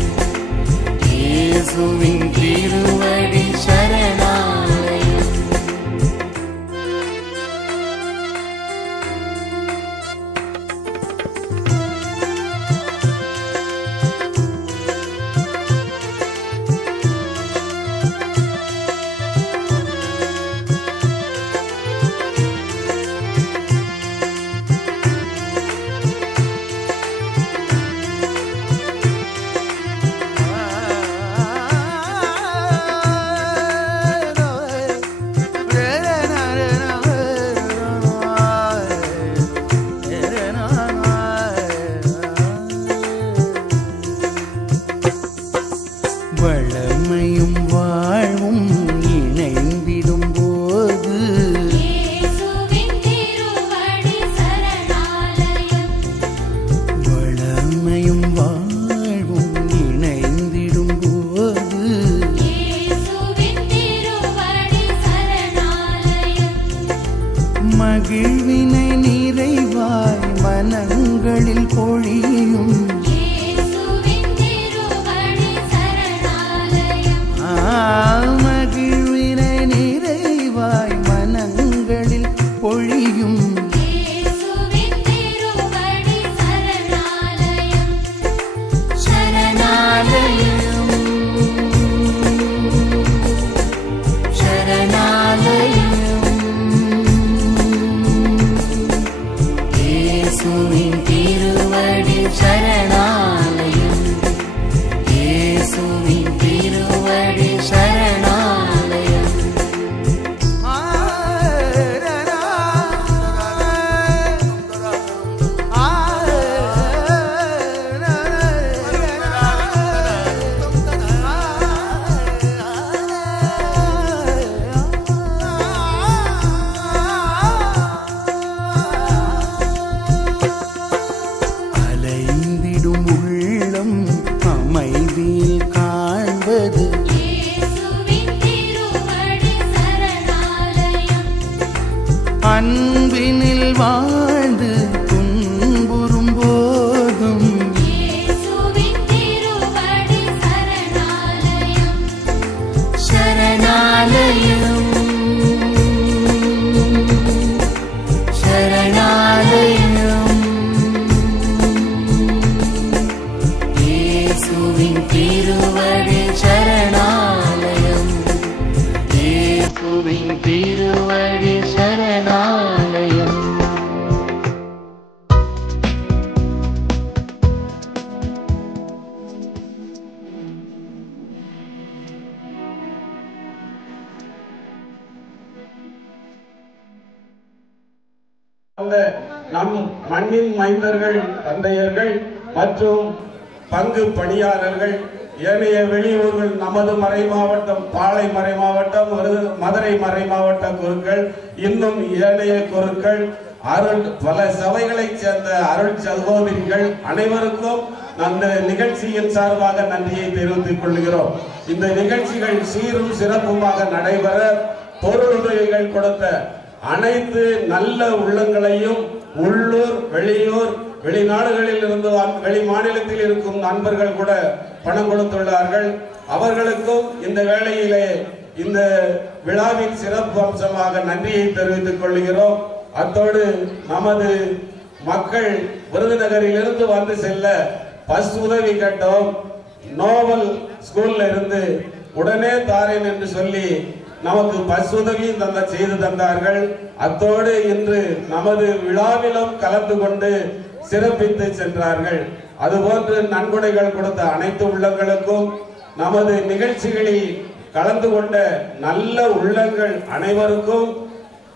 இயேசுவின் திருவடி சரணாலயம் அன்பினில் வாழ்ந்து துன்புறும் போதும் சரணாலயம் சரணாலயம் இயேசுவின் திருவடி சரணாலயம் இயேசுவின் திருவடி சரணாலயம் நம் மண்ணின் மைந்தர்கள் தந்தையர்கள் மற்றும் பங்கு பணியாளர்கள் ஏனைய வெளியூர்கள் நமது மறை மாவட்டம் பாளை மறை மாவட்டம் மதுரை மறை மாவட்ட குருக்கள் இன்னும் ஏனைய குருக்கள் அருள் பல சபைகளைச் சேர்ந்த அருள் சகோதரிகள் அனைவருக்கும் அந்த நிகழ்ச்சியின் சார்பாக நன்றியை தெரிவித்துக் கொள்கிறோம். இந்த நிகழ்ச்சிகள் சீரும் சிறப்புமாக நடைபெற பொருளுதவிகள் கொடுத்த அனைத்து நல்ல உள்ளங்களையும் உள்ளூர் வெளியூர் வெளிநாடுகளில் இருந்து வெளி மாநிலத்தில் இருக்கும் நண்பர்கள் கூட பணம் கொடுத்துள்ளார்கள். அவர்களுக்கும் இந்த வேளையிலே இந்த விழாவின் சிறப்பு அம்சமாக நன்றியை தெரிவித்துக் கொள்கிறோம். அத்தோடு நமது மக்கள் விருதுநகரில் இருந்து வந்து செல்ல பஸ் உதவி கேட்டோம். நோவல் ஸ்கூல்ல இருந்து உடனே தாரேன் என்று சொல்லி நமக்கு பஸ் உதவி செய்து தந்தார்கள். அத்தோடு இன்று நமது விழாவிலும் கலந்து கொண்டு சிறப்பித்து சென்றார்கள். அதுபோன்று நன்கொடைகள் கொடுத்த அனைத்து உள்ளங்களுக்கும் நமது நிகழ்ச்சிகளில் கலந்து கொண்ட நல்ல உள்ளங்கள் அனைவருக்கும்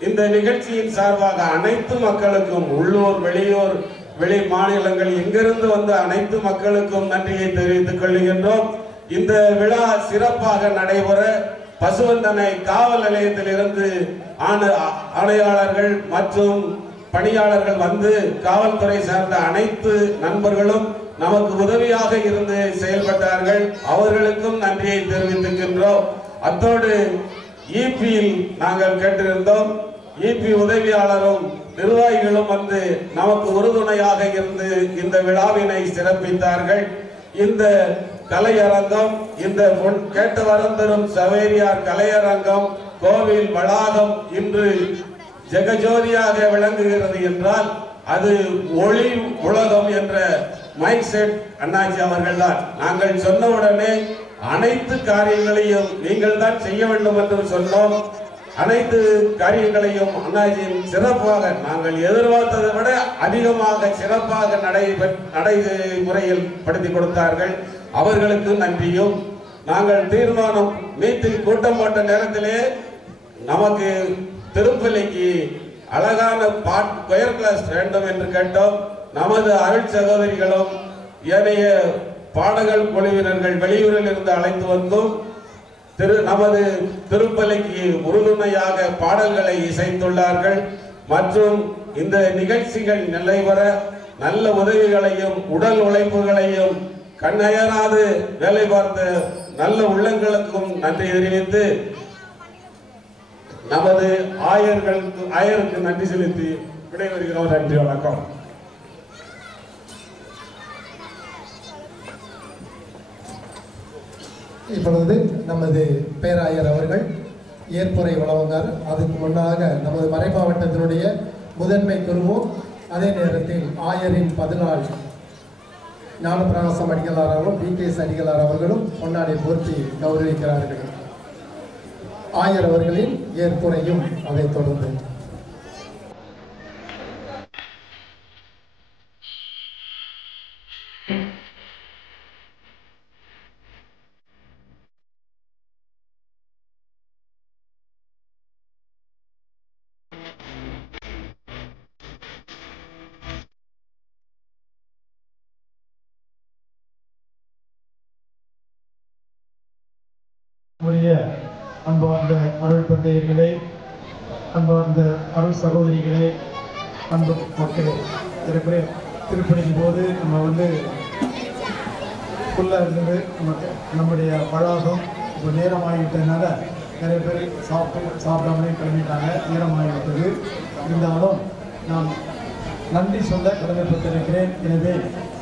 இந்த நிகழ்ச்சியின் சார்பாக அனைத்து மக்களுக்கும் உள்ளூர் வெளியூர் வெளி மாநிலங்கள் எங்கிருந்து வந்த அனைத்து மக்களுக்கும் நன்றியை தெரிவித்துக் கொள்கின்றோம். இந்த விழா சிறப்பாக நடைபெற பசுவந்தனை காவல் நிலையத்தில் இருந்து ஆணையாளர்கள் மற்றும் பணியாளர்கள் வந்து காவல்துறை சார்ந்த அனைத்து நண்பர்களும் நமக்கு உதவியாக இருந்து செயல்பட்டார்கள். அவர்களுக்கும் நன்றியை தெரிவித்துக்கின்றோம். அத்தோடு இபியில் நாங்கள் கேட்டிருந்தோம். இபி உதவியாளரும் நிர்வாகிகளும் வந்து நமக்கு உறுதுணையாக இருந்து இந்த விழாவினை சிறப்பித்தார்கள். இந்த கலையரங்கம் இந்த கேட்டு வரம் தரும் சவேரியார் கலையரங்கம் கோவில் வளாகம் இன்று ஜெகஜோதியாக விளங்குகிறது என்றால் அது ஒளி உலகம் என்ற மைக் செட் அண்ணாச்சி அவர்கள் தான். நாங்கள் சொன்னவுடனே அனைத்து காரியங்களையும் நீங்கள் தான் செய்ய வேண்டும் என்று சொன்னோம். அனைத்து காரியங்களையும் அண்ணாஜியின் சிறப்பாக நாங்கள் எதிர்பார்த்ததை விட அதிகமாக சிறப்பாக நடைமுறையில் படுத்தி கொடுத்தார்கள். அவர்களுக்கு நன்றியும். நாங்கள் தீர்மானம் மீட்டில் கூட்டம் போட்ட நேரத்திலே நமக்கு திருப்பலிக்கு அழகான கொயர் கிளாஸ் வேண்டும் என்று கேட்டோம். நமது அருள் சகோதரிகளும் ஏனைய பாடகர் குழுவினர்கள் வெளியூரில் இருந்து அழைத்து வந்தும் நமது திருப்பலிக்கு உறுதுணையாக பாடல்களை இசைத்துள்ளார்கள். மற்றும் இந்த நிகழ்ச்சிகள் நடைபெற நல்ல உதவிகளையும் உடல் உழைப்புகளையும் கண்ணயராது வேலை பார்த்த நல்ல உள்ளங்களுக்கும் நன்றி தெரிவித்து நமது ஆயருக்கு நன்றி செலுத்தி விடைபெறுகிறோம். நன்றி, வணக்கம். இப்பொழுது நமது பேராயர் அவர்கள் ஏற்புரை வழங்குவார். அதுக்கு முன்னாக நமது மறை மாவட்டத்தினுடைய முதன்மை குருவும் அதே நேரத்தில் ஆயரின் பதிலால் ஞானப்பிரகாசம் அடிகளார் அவர்களும் BKS அடிகளார் அவர்களும் பொன்னாடை போர்த்தி கௌரவிக்கிறார்கள். ஆயர் அவர்களின் ஏற்புரையும் அதைத் தொடர்ந்து அன்பார்ந்த அருள் தந்தையர்களே, அன்பார்ந்த அருள் சகோதரிகளே, அன்பு மக்களே, இருக்கிற திருப்பணியின் போது நம்ம ஃபுல்லாக இருந்தது. நம்முடைய வளாகம் இப்போ நேரமாகிவிட்டதுனால நிறைய பேர் சாப்பிடாமலே கிளம்பிட்டாங்க. நேரமாகிவிட்டது. இருந்தாலும் நான் நன்றி சொல்ல கடமைப்பட்டிருக்கிறேன். எனவே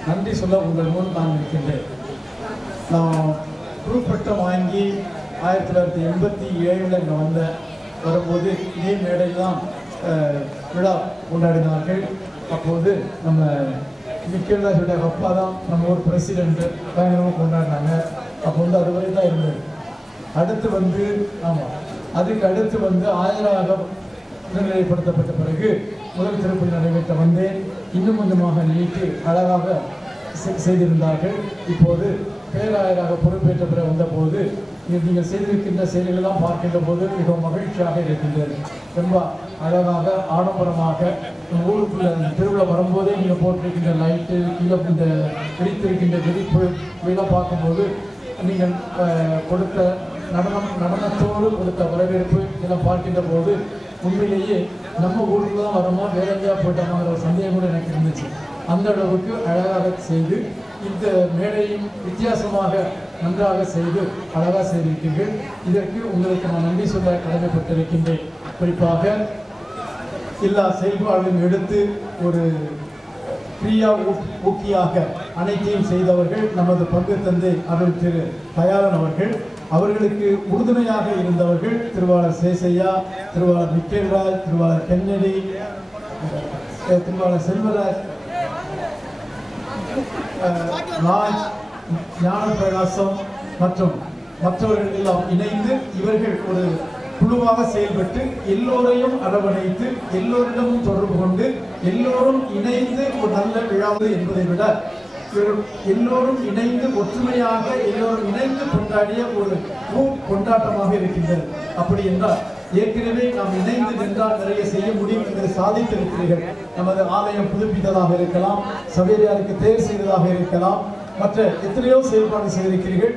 நன்றி சொல்ல உங்கள் முன் நான் இருக்கின்றேன். நான் குரூப் பட்டம் வாங்கி 1987 இங்கே வரும்போது இதே மேடையில் தான் விழா கொண்டாடினார்கள். அப்போது நம்ம மிக்கேல்தாஸுடைய அப்பா தான் நம்ம ஊர் பிரசிடென்ட் பயங்கரமாக கொண்டாடினாங்க. அப்போ அதுவரை தான் இருந்தது. அடுத்து அதுக்கு அடுத்து ஆயராக நிலைப்படுத்தப்பட்ட பிறகு முதல் திருப்பதி நடைபெற்ற வந்தேன். இன்னும் கொஞ்சமாக நீட்டி அழகாக செய்திருந்தார்கள். இப்போது பேராயராக பொறுப்பேற்ற பிற வந்தபோது நீங்கள் செய்திருக்கின்ற செயல்களெல்லாம் பார்க்கின்ற போது மிகவும் மகிழ்ச்சியாக இருக்கின்றது. ரொம்ப அழகாக ஆடம்பரமாக ஊருக்குள்ள திருவிழா வரும்போதே நீங்கள் போட்டிருக்கின்ற லைட்டு கீழே இந்த பிடித்திருக்கின்ற வெடிப்பு இதெல்லாம் பார்க்கும்போது நீங்கள் கொடுத்த நடனத்தோடு கொடுத்த வரவேற்பு இதெல்லாம் பார்க்கின்ற போது உண்மையிலேயே நம்ம ஊருக்கு தான் வரமா வேற எங்கேயா போயிட்டோமாங்கிற ஒரு சந்தேகம் கூட எனக்கு இருந்துச்சு. அந்த அளவுக்கு அழகாக செய்து இந்த மேடையும் வித்தியாசமாக நன்றாக செய்து அழகாக செய்திருக்கீர்கள். இதற்கு உங்களுக்கு நான் நன்றி சொல்ல கடமைப்பட்டிருக்கின்றேன். குறிப்பாக எல்லா செயல்பாடுகளும் எடுத்து ஒரு பிரியா ஊக்கியாக அனைத்தையும் செய்தவர்கள் நமது பங்கு தந்தை அருள் திரு தயாளன் அவர்கள். அவர்களுக்கு உறுதுணையாக இருந்தவர்கள் திருவாளர் சேசையா, திருவாளர் மிக்கேல்ராஜ், திருவாளர் கென்னடி, திருவாளர் செல்வராஜ், ராஜ், ஞானப்பிரகாசம் மற்றும் மற்றவர்கள் எல்லாம் இணைந்து இவர்கள் ஒரு குழுவாக செயல்பட்டு எல்லோரையும் அரவணைத்து எல்லோரிடமும் தொடர்பு கொண்டு எல்லோரும் இணைந்து ஒரு நல்ல விழாவது என்பதை விட எல்லோரும் இணைந்து ஒற்றுமையாக எல்லோரும் இணைந்து கொண்டாடிய ஒரு கொண்டாட்டமாக இருக்கின்றது. அப்படி என்றால் ஏற்கனவே நாம் இணைந்து நின்றால் நிறைய செய்ய முடியும் என்பதை சாதித்திருக்கிறீர்கள். நமது ஆலயம் புதுப்பித்ததாக இருக்கலாம், சபையாருக்கு தேர்வு செய்ததாக இருக்கலாம், மற்ற எத்தனையோ செயல்பாடு செய்திருக்கிறீர்கள்.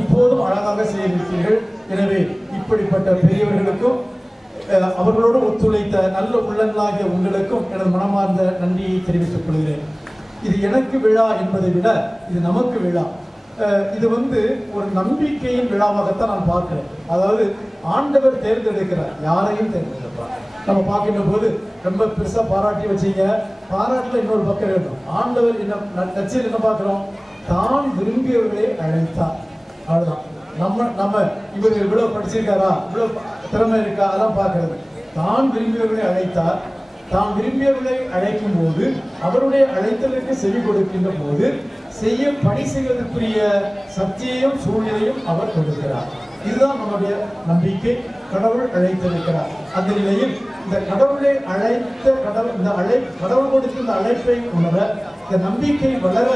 இப்போதும் அழகாக செய்திருக்கிறீர்கள். எனவே இப்படிப்பட்ட பெரியவர்களுக்கும் அவர்களோடு ஒத்துழைத்த நல்ல உள்ளங்களாகிய உங்களுக்கும் எனது மனமார்ந்த நன்றியை தெரிவித்துக் கொள்கிறேன். இது எனக்கு விழா என்பதை விட இது நமக்கு விழா. இது ஒரு நம்பிக்கையின் விழாவாகத்தான் நான் பார்க்கிறேன். அதாவது ஆண்டவர் தேர்ந்தெடுக்கிறார், யாரையும் தேர்ந்தெடுப்பார். நம்ம பார்க்கின்ற போது ரொம்ப பெருசா பாராட்டி வச்சீங்க. பாராட்டுல இன்னொரு பக்கம் வேண்டும். ஆண்டவர் என்ன கட்சியில் என்ன பார்க்கிறோம்? தான் விரும்பியவர்களை அழைத்தார். அவ்வளவுதான். நம்ம இவர் இவ்வளவு படிச்சிருக்காரா, இவ்வளவு திறமை இருக்கா, அதெல்லாம் பார்க்கிறது. தான் விரும்பியவர்களை அழைத்தார். தான் விரும்பியவர்களை அழைக்கும் போது அவருடைய அழைத்தலுக்கு செவி கொடுக்கின்ற போது பணி செய்வதற்குரிய சக்தியையும் சூழ்நிலையும் அவர் கொடுக்கிறார். இதுதான் நம்முடைய நம்பிக்கை. கடவுள் அழைத்திருக்கிறார். அந்த நிலையில் இந்த கடவுளை அழைத்த கடவுள் கொடுத்த இந்த அழைப்பை உணர, இந்த நம்பிக்கை வளர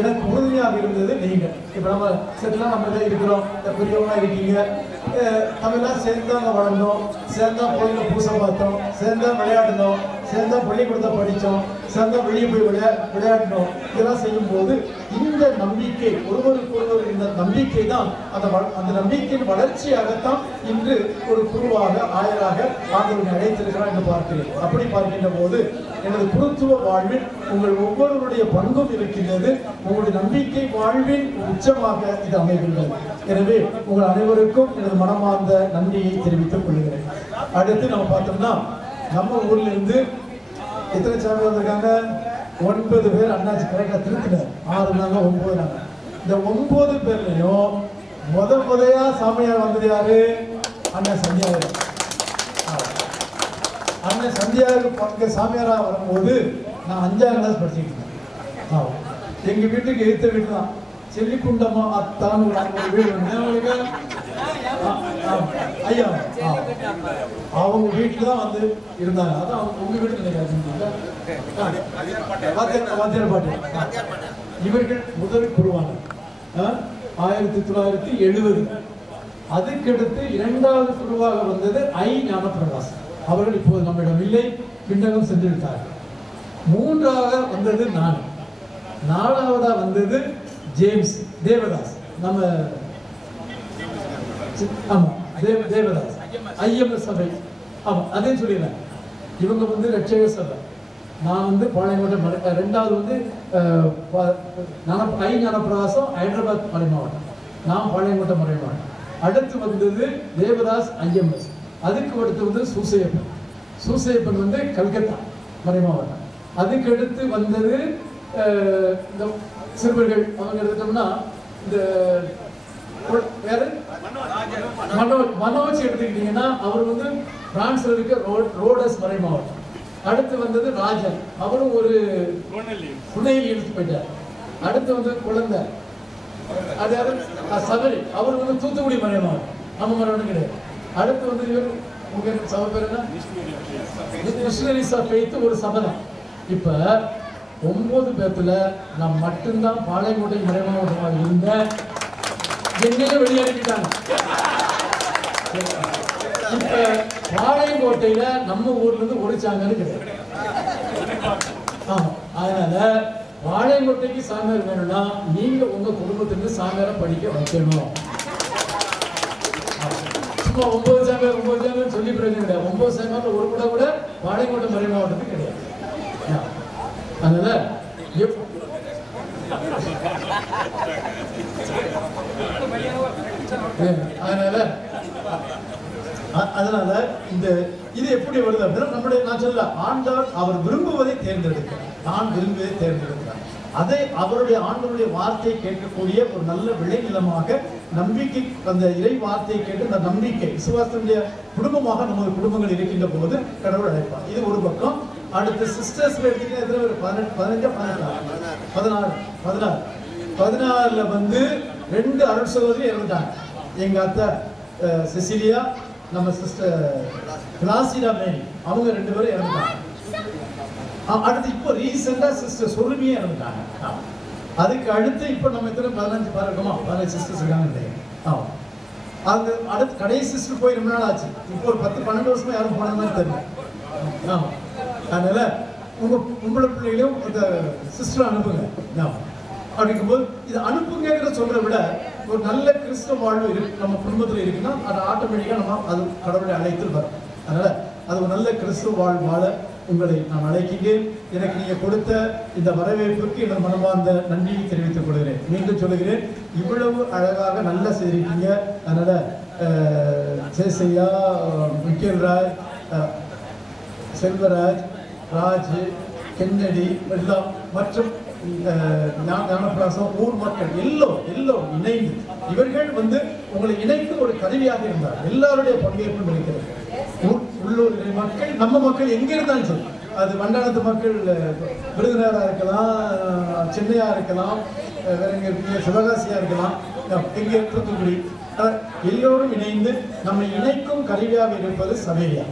எனக்கு உறுதியாக இருந்தது நீங்க. இப்ப நம்ம செட்டுலாம் நம்ம இருக்கிறோம், பெரியவங்களா இருக்கீங்க, நம்ம எல்லாம் சேர்ந்தாங்க வளர்ந்தோம், சேர்ந்தா கோயில பூசை பார்த்தோம், சேர்ந்தா விளையாடணும், சேர்ந்தா பள்ளிக்கூடத்தை படித்தோம், சேர்ந்தா வெளியே போய் விளையாடணும். இதெல்லாம் செய்யும் போது இந்த நம்பிக்கை ஒருவருக்கு ஒருவர் இந்த நம்பிக்கை தான் அந்த நம்பிக்கையின் வளர்ச்சியாகத்தான் இன்று ஒரு குருவாக ஆயராக ஆண்டவரை அழைத்திருக்கிறார் என்று பார்க்கிறேன். அப்படி பார்க்கின்ற போது எனது குருத்துவ வாழ்வில் உங்கள் ஒவ்வொருவருடைய பங்கும் இருக்கின்றது. உங்களுடைய நம்பிக்கை வாழ்வின் உச்சமாக இது அமைகின்றது. எனவே உங்கள் அனைவருக்கும் எனது மனமார்ந்த நன்றியை தெரிவித்துக் கொள்கிறேன். அடுத்து நம்ம பார்த்தோம்னா நம்ம ஊர்ல இருந்து எத்தனை சாமி வந்திருக்காங்க? 9 பேர். அண்ணாச்சி கரெக்டா திருத்தினார். 6 நாங்க 9 நாங்க. இந்த 9 பேர்லயும் முதையா சாமியார் வந்தது யாரு? அண்ணன் சந்தியார். அண்ணன் சந்தியாருக்கு பங்கு சாமியாரா வரும்போது நான் 5ஆம் கிளாஸ் படிச்சுட்டு இருந்தேன். எங்க வீட்டுக்கு எதிர்த்த வீடு தான் செல்லிக்குண்டமா அத்தான்னு ஒரு வீடு வந்து உங்களுக்கு ஐயா அவங்க வீட்டுல தான் வந்து இருந்தாங்க. அதான் உங்க வீடு நினைக்காது. வாத்தியார் பாட்டு இவர்கள் முதல் குருவான 1970. அதுக்கடுத்து இரண்டாவது குருவாக வந்தது ஐ ஞானப்பிரகாசம். அவர்கள் இப்போது நம்மிடம் இல்லை, பின்னகம் சென்று விட்டார்கள். மூன்றாவது வந்தது நான். நாலாவதா வந்தது ஜேம்ஸ் தேவதாஸ். நம்ம ஆமா தேவதாஸ் ஐஎம்எஸ் சபை. ஆமா அதே சொல்லிடுறேன். இவங்க வந்து ரட்சக சபை. நான் வந்து பாளையங்கோட்டை. ரெண்டாவது வந்து ஐ ஞானப்பிரகாசம் ஹைதராபாத் மறை மாவட்டம். நான் பாளையங்கோட்டை மறை மாவட்டம். அடுத்து வந்தது தேவதாஸ் ஐஎம்எஸ். அதுக்கு அடுத்து வந்து சூசையப்பன் வந்து கல்கத்தா மறை மாவட்டம். அதுக்கு அடுத்து வந்தது இந்த சிறுவர்கள். அவங்க எடுத்துட்டோம்னா இந்த வேற மனோஜ் எடுத்துக்கிட்டீங்கன்னா அவர் வந்து பிரான்ஸ்ல இருக்க ரோடஸ் மறை மாவட்டம். அடுத்து வந்தது ராஜன், அவரும் ஒரு புனேயில் எடுத்து போயிட்டார். அடுத்து வந்து குழந்தை அதாவது சபரி, அவர் வந்து தூத்துக்குடி மறை மாவட்டம். நம்ம மரம் கிடையாது. அடுத்து வந்து இவர் உங்க சபை பேர் என்ன? மிஷனரிஸ் ஆஃப் ஃபெய்த் ஒரு சபை. இப்ப 9 பேர்த்துல நான் மட்டும்தான் பாளையங்கோட்டை மறை மாவட்டமாக இருந்தேன். என்னையே வெளியேறிட்டாங்க. இப்ப பாளையங்கோட்டையில நம்ம ஊர்ல இருந்து ஒழிச்சாங்கன்னு கிடையாது. ஆமா, அதனால பாளையங்கோட்டைக்கு சாமியார் வேணும்னா நீங்க உங்க குடும்பத்திலிருந்து சாமியாரை படிக்க வைக்கணும். சும்மா 9 சாமியார் சொல்லி பிரச்சனை கிடையாது. 9 சாமியார்ல ஒரு கூட பாளையங்கோட்டை மறை மாவட்டத்துக்கு கிடையாது. அதனால அதனால இந்த இது எப்படி வருது அப்படின்னா நம்முடைய நான் சொல்ல ஆண்டாள் அவர் விரும்புவதை தேர்ந்தெடுக்கிறார். நான் விரும்புவதை தேர்ந்தெடுக்கிறார். அதை அவருடைய ஆண்டவருடைய வார்த்தையை கேட்கக்கூடிய ஒரு நல்ல விளைநிலமாக நம்பிக்கை, அந்த இறை வார்த்தையை கேட்டு அந்த நம்பிக்கை விசுவாசத்தினுடைய குடும்பமாக நமது குடும்பங்கள் இருக்கின்ற போது கடவுள் அழைப்பார். இது ஒரு பக்கம். அடுத்த சிஸ்டர்ஸ்ல எடுத்தீங்கன்னா எத்தனை பேர்? 16 வந்து 2 அருள் சகோதரி இறந்துட்டாங்க. எங்க அத்தை செசிலியா, நம்ம சிஸ்டர் கிளாசிடா மேரி, அவங்க 2 பேரும் இறந்துட்டாங்க. அடுத்து இப்போ ரீசெண்டா சிஸ்டர் சொருமியே இறந்துட்டாங்க. அதுக்கு அடுத்து இப்போ நம்ம எத்தனை 15 பேர் இருக்கோமா? 15 சிஸ்டர்ஸ் இருக்காங்க. அங்க அடுத்து கடைசி சிஸ்டர் போய் ரொம்ப நாள் ஆச்சு. இப்போ ஒரு 10-12 வருஷமா யாரும் போன மாதிரி தெரியல. ஆமா, அதனால உங்களோட பிள்ளைகளையும் இந்த சிஸ்டர் அனுப்புங்க. அப்படிங்கும்போது இது அனுப்புங்கிற சொல்றதை விட ஒரு நல்ல கிறிஸ்தவ வாழ்வு இருக்கு நம்ம குடும்பத்தில் இருக்குன்னா அது ஆட்டோமேட்டிக்கா நம்ம அது கடவுளை அழைத்து வரும். அதனால அது ஒரு நல்ல கிறிஸ்தவ வாழ்வு வாழ உங்களை நான் அழைக்கிறேன். எனக்கு நீங்க கொடுத்த இந்த வரவேற்புக்கு எனது மனமார்ந்த நன்றியை தெரிவித்துக் கொள்கிறேன். மீண்டும் சொல்லுகிறேன், இவ்வளவு அழகாக நல்லா செய்திருக்கீங்க. அதனால சேசையா, மிக்கேல்ராஜ், செல்வராஜ், ராஜ், கென்னடி எல்லாம் மற்றும் ஞானப்பிரகாசம் ஊர் மக்கள் எல்லோரும் இணைந்து இவர்கள் வந்து உங்களை இணைத்து ஒரு கருவியாக இருந்தார். எல்லாருடைய பங்கேற்பும் இருக்கிறது. உள்ளூர் மக்கள், நம்ம மக்கள் எங்க இருந்தாலும் சரி, அது வண்டானத்து மக்கள் விருதுநகரா இருக்கலாம், சென்னையா இருக்கலாம், வேற எங்க இருக்கீங்க சிவகாசியா இருக்கலாம், எங்க தூத்துக்குடி, எல்லோரும் இணைந்து நம்மை இணைக்கும் கருவியாக இருப்பது சவேரியா.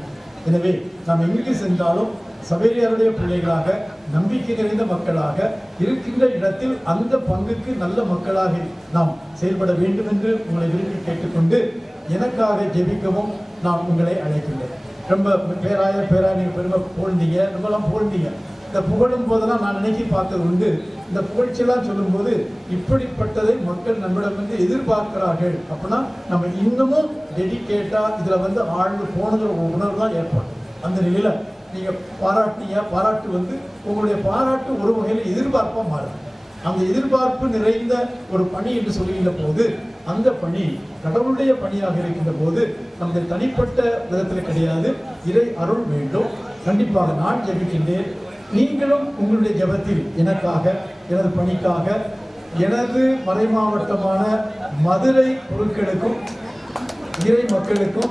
எனவே நாம் எங்கு சென்றாலும் சவேரியாருடைய பிள்ளைகளாக, நம்பிக்கை நிறைந்த மக்களாக இருக்கின்ற இடத்தில் அந்த பங்குக்கு நல்ல மக்களாக நாம் செயல்பட வேண்டும் என்று உங்களை விரும்பி கேட்டுக்கொண்டு எனக்காக ஜெபிக்கவும் நான் உங்களை அழைக்கின்றேன். ரொம்ப பேராய நீங்க பெருமை புகழ்ந்தீங்க, ரொம்பலாம் புகழ்ந்தீங்க. இந்த புகழும் போதெல்லாம் நான் நினைக்கி பார்த்தது உண்டு. இந்த புகழ்ச்சியெல்லாம் சொல்லும் போது இப்படிப்பட்டதை மக்கள் நம்மிடம் வந்து எதிர்பார்க்கிறார்கள் அப்படின்னா நம்ம இன்னமும் டெடிகேட்டா இதுல வந்து ஆழ்ந்து போனதுல உணர்வு தான் ஏற்படும். அந்த நிலையில நீங்க பாராட்டு வந்து உங்களுடைய பாராட்டு ஒரு வகையில் எதிர்பார்ப்பா மாறும். அந்த எதிர்பார்ப்பு நிறைந்த ஒரு பணி என்று சொல்லுகின்ற போது அந்த பணி கடவுளுடைய பணியாக இருக்கின்ற போது நம்முடைய தனிப்பட்ட விதத்தில் கிடையாது, இறை அருள் வேண்டும். கண்டிப்பாக நான் ஜெபிக்கின்றேன். நீங்களும் உங்களுடைய ஜெபத்தில் எனக்காக, எனது பணிக்காக, எனது மறை மாவட்டமான மதுரை பொருட்களுக்கும் இறை மக்களுக்கும்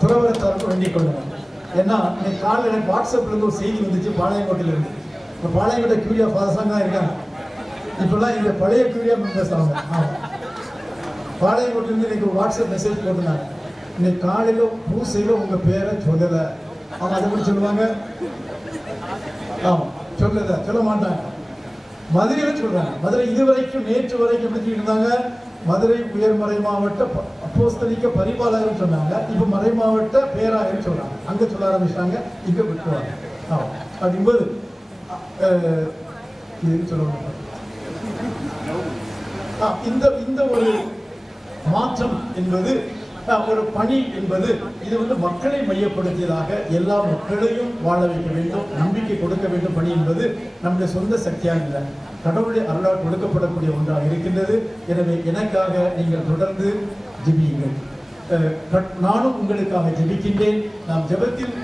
துறவரத்தாருக்கும் வேண்டிக் கொள்ளுங்கள். ஏன்னா இன்னைக்கு காலையில் எனக்கு வாட்ஸ்அப்ல இருந்து ஒரு செய்தி வந்துச்சு பாளையங்கோட்டையில இருந்து. இப்போ பாளையங்கோட்டை கியூரியா ஃபாதர்ஸ்லாம் தான் இருக்காங்க. இப்போல்லாம் இந்த பழைய கியூரியா மெம்பர்ஸ் அவங்க. ஆமாம், பாளையங்கோட்டிலேருந்து எனக்கு வாட்ஸ்அப் மெசேஜ் போட்டிருந்தாங்க. இன்னைக்கு காலையில் பூசையில் உங்கள் பேரை சொல்லலை. அவங்க அதை கூட சொல்லுவாங்க. ஆமாம், சொல்ல மாட்டாங்க. மதுரையில் சொல்கிறாங்க. மதுரை இதுவரைக்கும் நேற்று வரைக்கும் எப்படி இருந்தாங்க, மதுரை உயர்மறை மாவட்ட அப்போஸ்தலிக்க பரிபாலகர் சொன்னாங்க. இப்போ மறை மாவட்ட பேராயர் சொல்றாங்க. அங்க சொல்ல ஆரம்பிச்சாங்க, இங்க விட்டுவாங்க. அப்படிங்கும்போது சொல்லுவாங்க. இந்த ஒரு மாற்றம் என்பது, ஒரு பணி என்பது, இது வந்து மக்களை மையப்படுத்தியதாக எல்லா மக்களையும் வாழ வைக்க வேண்டும், நம்பிக்கை கொடுக்க வேண்டும். பணி என்பது நம்முடைய சொந்த சக்தியாக இல்லை, கடவுளுடைய அருளால் கொடுக்கப்படக்கூடிய ஒன்றாக இருக்கின்றது. எனவே எனக்காக நீங்கள் தொடர்ந்து ஜெபியுங்கள். நானும் உங்களுக்காக ஜெபிக்கின்றேன். நாம் ஜெபத்தில்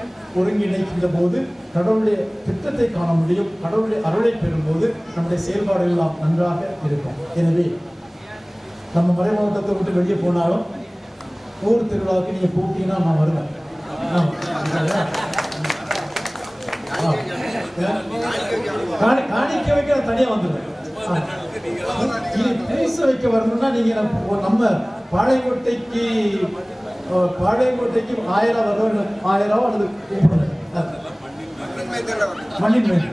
ஒருங்கிணைக்கின்ற போது கடவுளுடைய திட்டத்தை காண முடியும். கடவுளுடைய அருளை பெறும்போது நம்முடைய செயல்பாடுகள் எல்லாம் நன்றாக இருக்கும். எனவே நம்ம மறை மாவட்டத்தை விட்டு வெளியே போனாலும் ஊர் திருவிழாவுக்கு நீங்க கூப்பிட்டீங்கன்னா நான் வருவேன். காணிக்க வைக்க நான் தனியா வந்துடுவேன். பூச வைக்க வரணும்னா நீங்க நம்ம பாளையங்கோட்டைக்கு 1000 வரணும், 1000 அல்லது கூப்பிடுங்க. மண்ணின் மேல்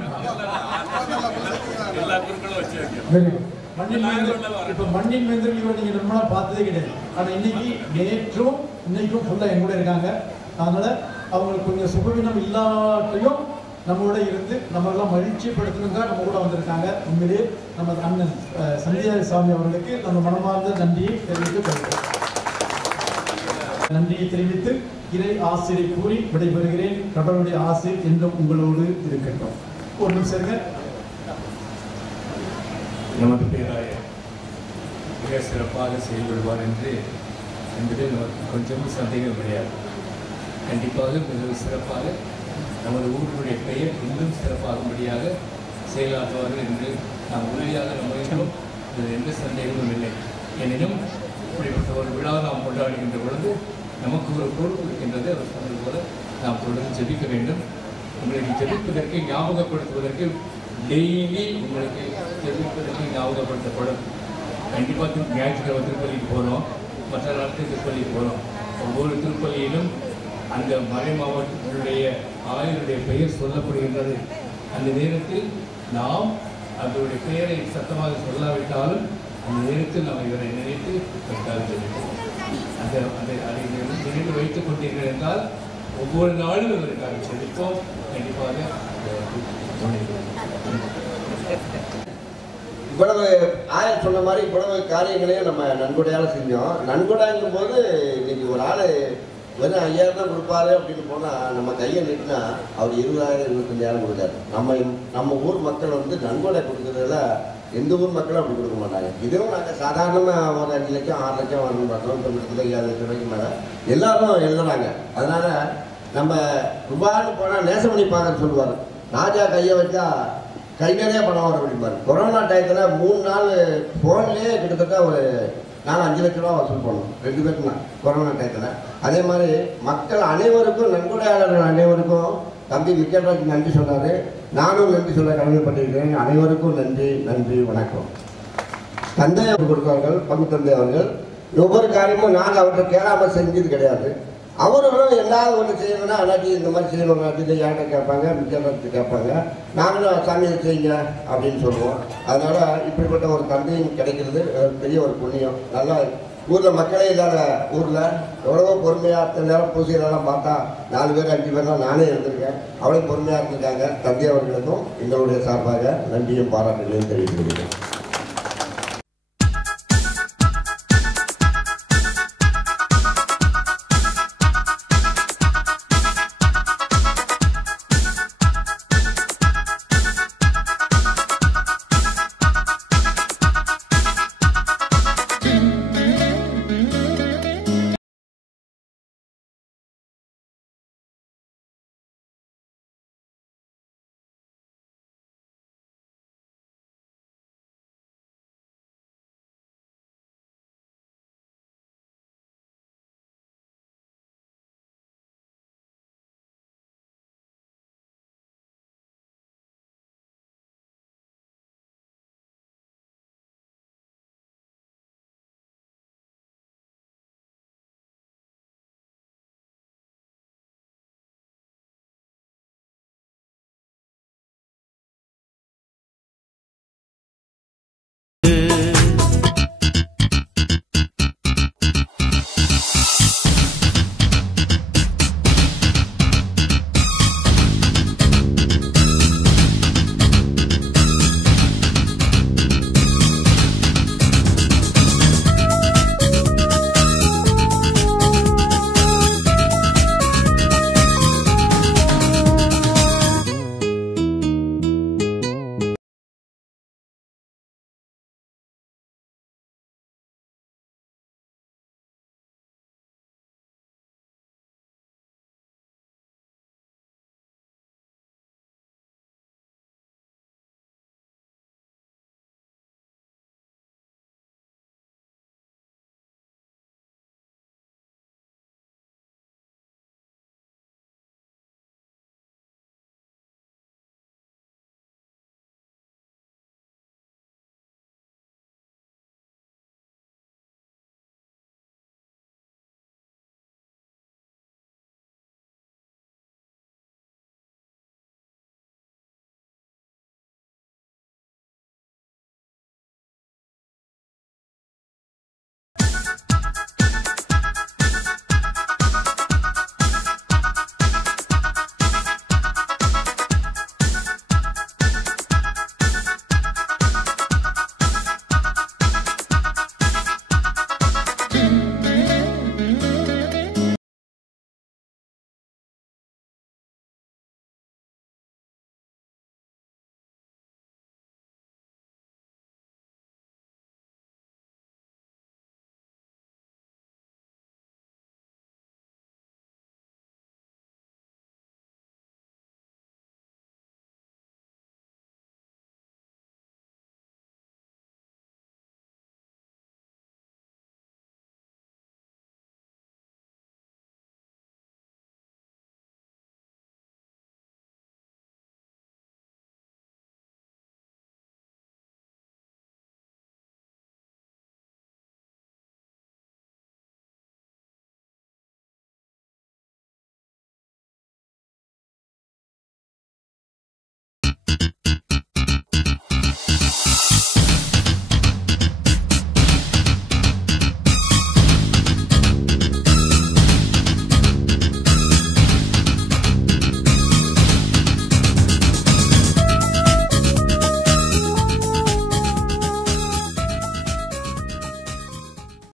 இப்ப மண்ணின் மேந்தர்கள் நீங்க நம்மளா பார்த்ததே கிடையாது. ஆனா இன்னைக்கும் ஃபுல்லா என் கூட இருக்காங்க. அதனால அவங்களுக்கு கொஞ்சம் சுகவீனம் இல்லாட்டையும் நம்மளோட இருந்து நம்மளெல்லாம் மகிழ்ச்சிப்படுத்தணுங்க நம்ம கூட வந்திருக்காங்க. உண்மையிலேயே நம்ம அண்ணன் சந்தியா சாமி அவர்களுக்கு நம்ம மனமார்ந்த நன்றியை தெரிவித்து இறை ஆசிரியை கூறி விடைபெறுகிறேன். கடவுளுடைய ஆசை என்றும் உங்களோடு இருக்கட்டும். ஒரு நிமிஷம். நமது பேராயர் மிக சிறப்பாக செயல்படுவார் என்பதில் நமக்கு கொஞ்சமும் சந்தேகம் கிடையாது. கண்டிப்பாக மிக சிறப்பாக நமது ஊர்களுடைய பெயர் இன்னும் சிறப்பாகும்படியாக செயலாற்றுவார்கள் என்று நாம் உறுதியாக நம்புகின்றோம். இதில் எந்த சந்தேகமும் இல்லை. எனினும் இப்படிப்பட்ட ஒரு விழா நாம் கொண்டாடுகின்ற பொழுது நமக்கு ஒரு பொறுப்பு இருக்கின்றது. அவர் சொன்னது போல நாம் தொடர்ந்து ஜெபிக்க வேண்டும். உங்களுக்கு ஜெபிப்பதற்கு ஞாபகப்படுத்துவதற்கு டெய்லி உங்களுக்கு ஜெபிப்பதற்கு ஞாபகப்படுத்தப்படும். கண்டிப்பாக ஞாயிற்றுக்கிழமை திருப்பதிக்கு போகிறோம், மற்ற நாட்கள் திருப்பதிக்கு போகிறோம். ஒவ்வொரு திருப்பதியிலும் அந்த மறை மாவட்டத்தினுடைய ஆயருடைய பெயர் சொல்லப்படுகின்றது. அந்த நேரத்தில் நாம் அதனுடைய பெயரை சத்தமாக சொல்லாவிட்டாலும் அந்த நேரத்தில் நாம் இவரை நினைத்து ஜெபிப்போம். அதை நினைவு வைத்துக் கொண்டீர்கள் என்றால் ஒவ்வொரு நாளும் இவருக்காக ஜெபிப்போம். கண்டிப்பாக இவ்வளவு ஆயர் சொன்ன மாதிரி இவ்வளவு காரியங்களையும் நம்ம நன்கொடையால் செஞ்சோம். நன்கொடைங்கும் போது இன்னைக்கு ஒரு ஆள் வெறும் 5000 தான் கொடுப்பாரு அப்படின்னு போனால் நம்ம கையை நிட்டுனா அவர் 20,000 25,000 கொடுக்காரு. நம்ம ஊர் மக்கள் வந்து நன்கொடை கொடுக்குறதுல எந்த ஊர் மக்களும் அப்படி கொடுக்க மாட்டாங்க. இதுவும் நாங்கள் சாதாரணமாக ஒரு 5 லட்சம் 6 லட்சம் வரணும் பார்த்தோம். இப்போ 7 லட்சம் ரூபாய்க்கு மேலே எல்லாரும் எழுதுறாங்க. அதனால நம்ம ரூபான்னு போனால் நேசமணி பார்க்க சொல்லுவார், ராஜா கையை வச்சா கை நிறைய பணம் வர அப்படிம்பாரு. கொரோனா டயத்தில் 3 நாள் ஃபோன்லேயே கிட்டத்தட்ட ஒரு 4-5 லட்ச ரூபா வசூல் பண்ணோம் 2 பேருக்குனா கொரோனா டயத்தில். அதே மாதிரி மக்கள் அனைவருக்கும், நன்கொடையாளர்கள் அனைவருக்கும் தம்பி விக்கெட்ராஜ் நன்றி சொன்னார். நானும் நன்றி சொல்ல கடமைப்பட்டிருக்கிறேன். அனைவருக்கும் நன்றி, நன்றி, வணக்கம். தந்தை அவர் கொடுத்தார்கள், பங்கு தந்தை அவர்கள். ஒவ்வொரு காரியமும் நாங்கள் அவர்கிட்ட கேளாமல் செஞ்சது கிடையாது. அவர்களும் எல்லாரும் ஒன்று செய்யணும்னா அண்ணாச்சி இந்த மாதிரி செய்யணும் அப்படின்னு யார்கிட்ட கேட்பாங்க, விக்கெட்ராஜ் கேட்பாங்க. நாங்களும் சாமியை செய்யுங்க அப்படின்னு சொல்லுவோம். அதனால் இப்படிப்பட்ட ஒரு தந்தையும் கிடைக்கிறது பெரிய ஒரு புண்ணியம். நல்லா ஊரில் மக்களே இல்லாத ஊரில் எவ்வளவோ பொறுமையாக நேரம் பூசைகளெல்லாம் பார்த்தா 4 பேர் 5 பேர் தான் நானே இருந்திருக்கேன். அவ்வளோ பொறுமையாக இருந்திருக்காங்க. தந்தை அவர்களுக்கும் எங்களுடைய சார்பாக நன்றியும் பாராட்டுகளையும் தெரிவித்துக் கொள்கிறேன்.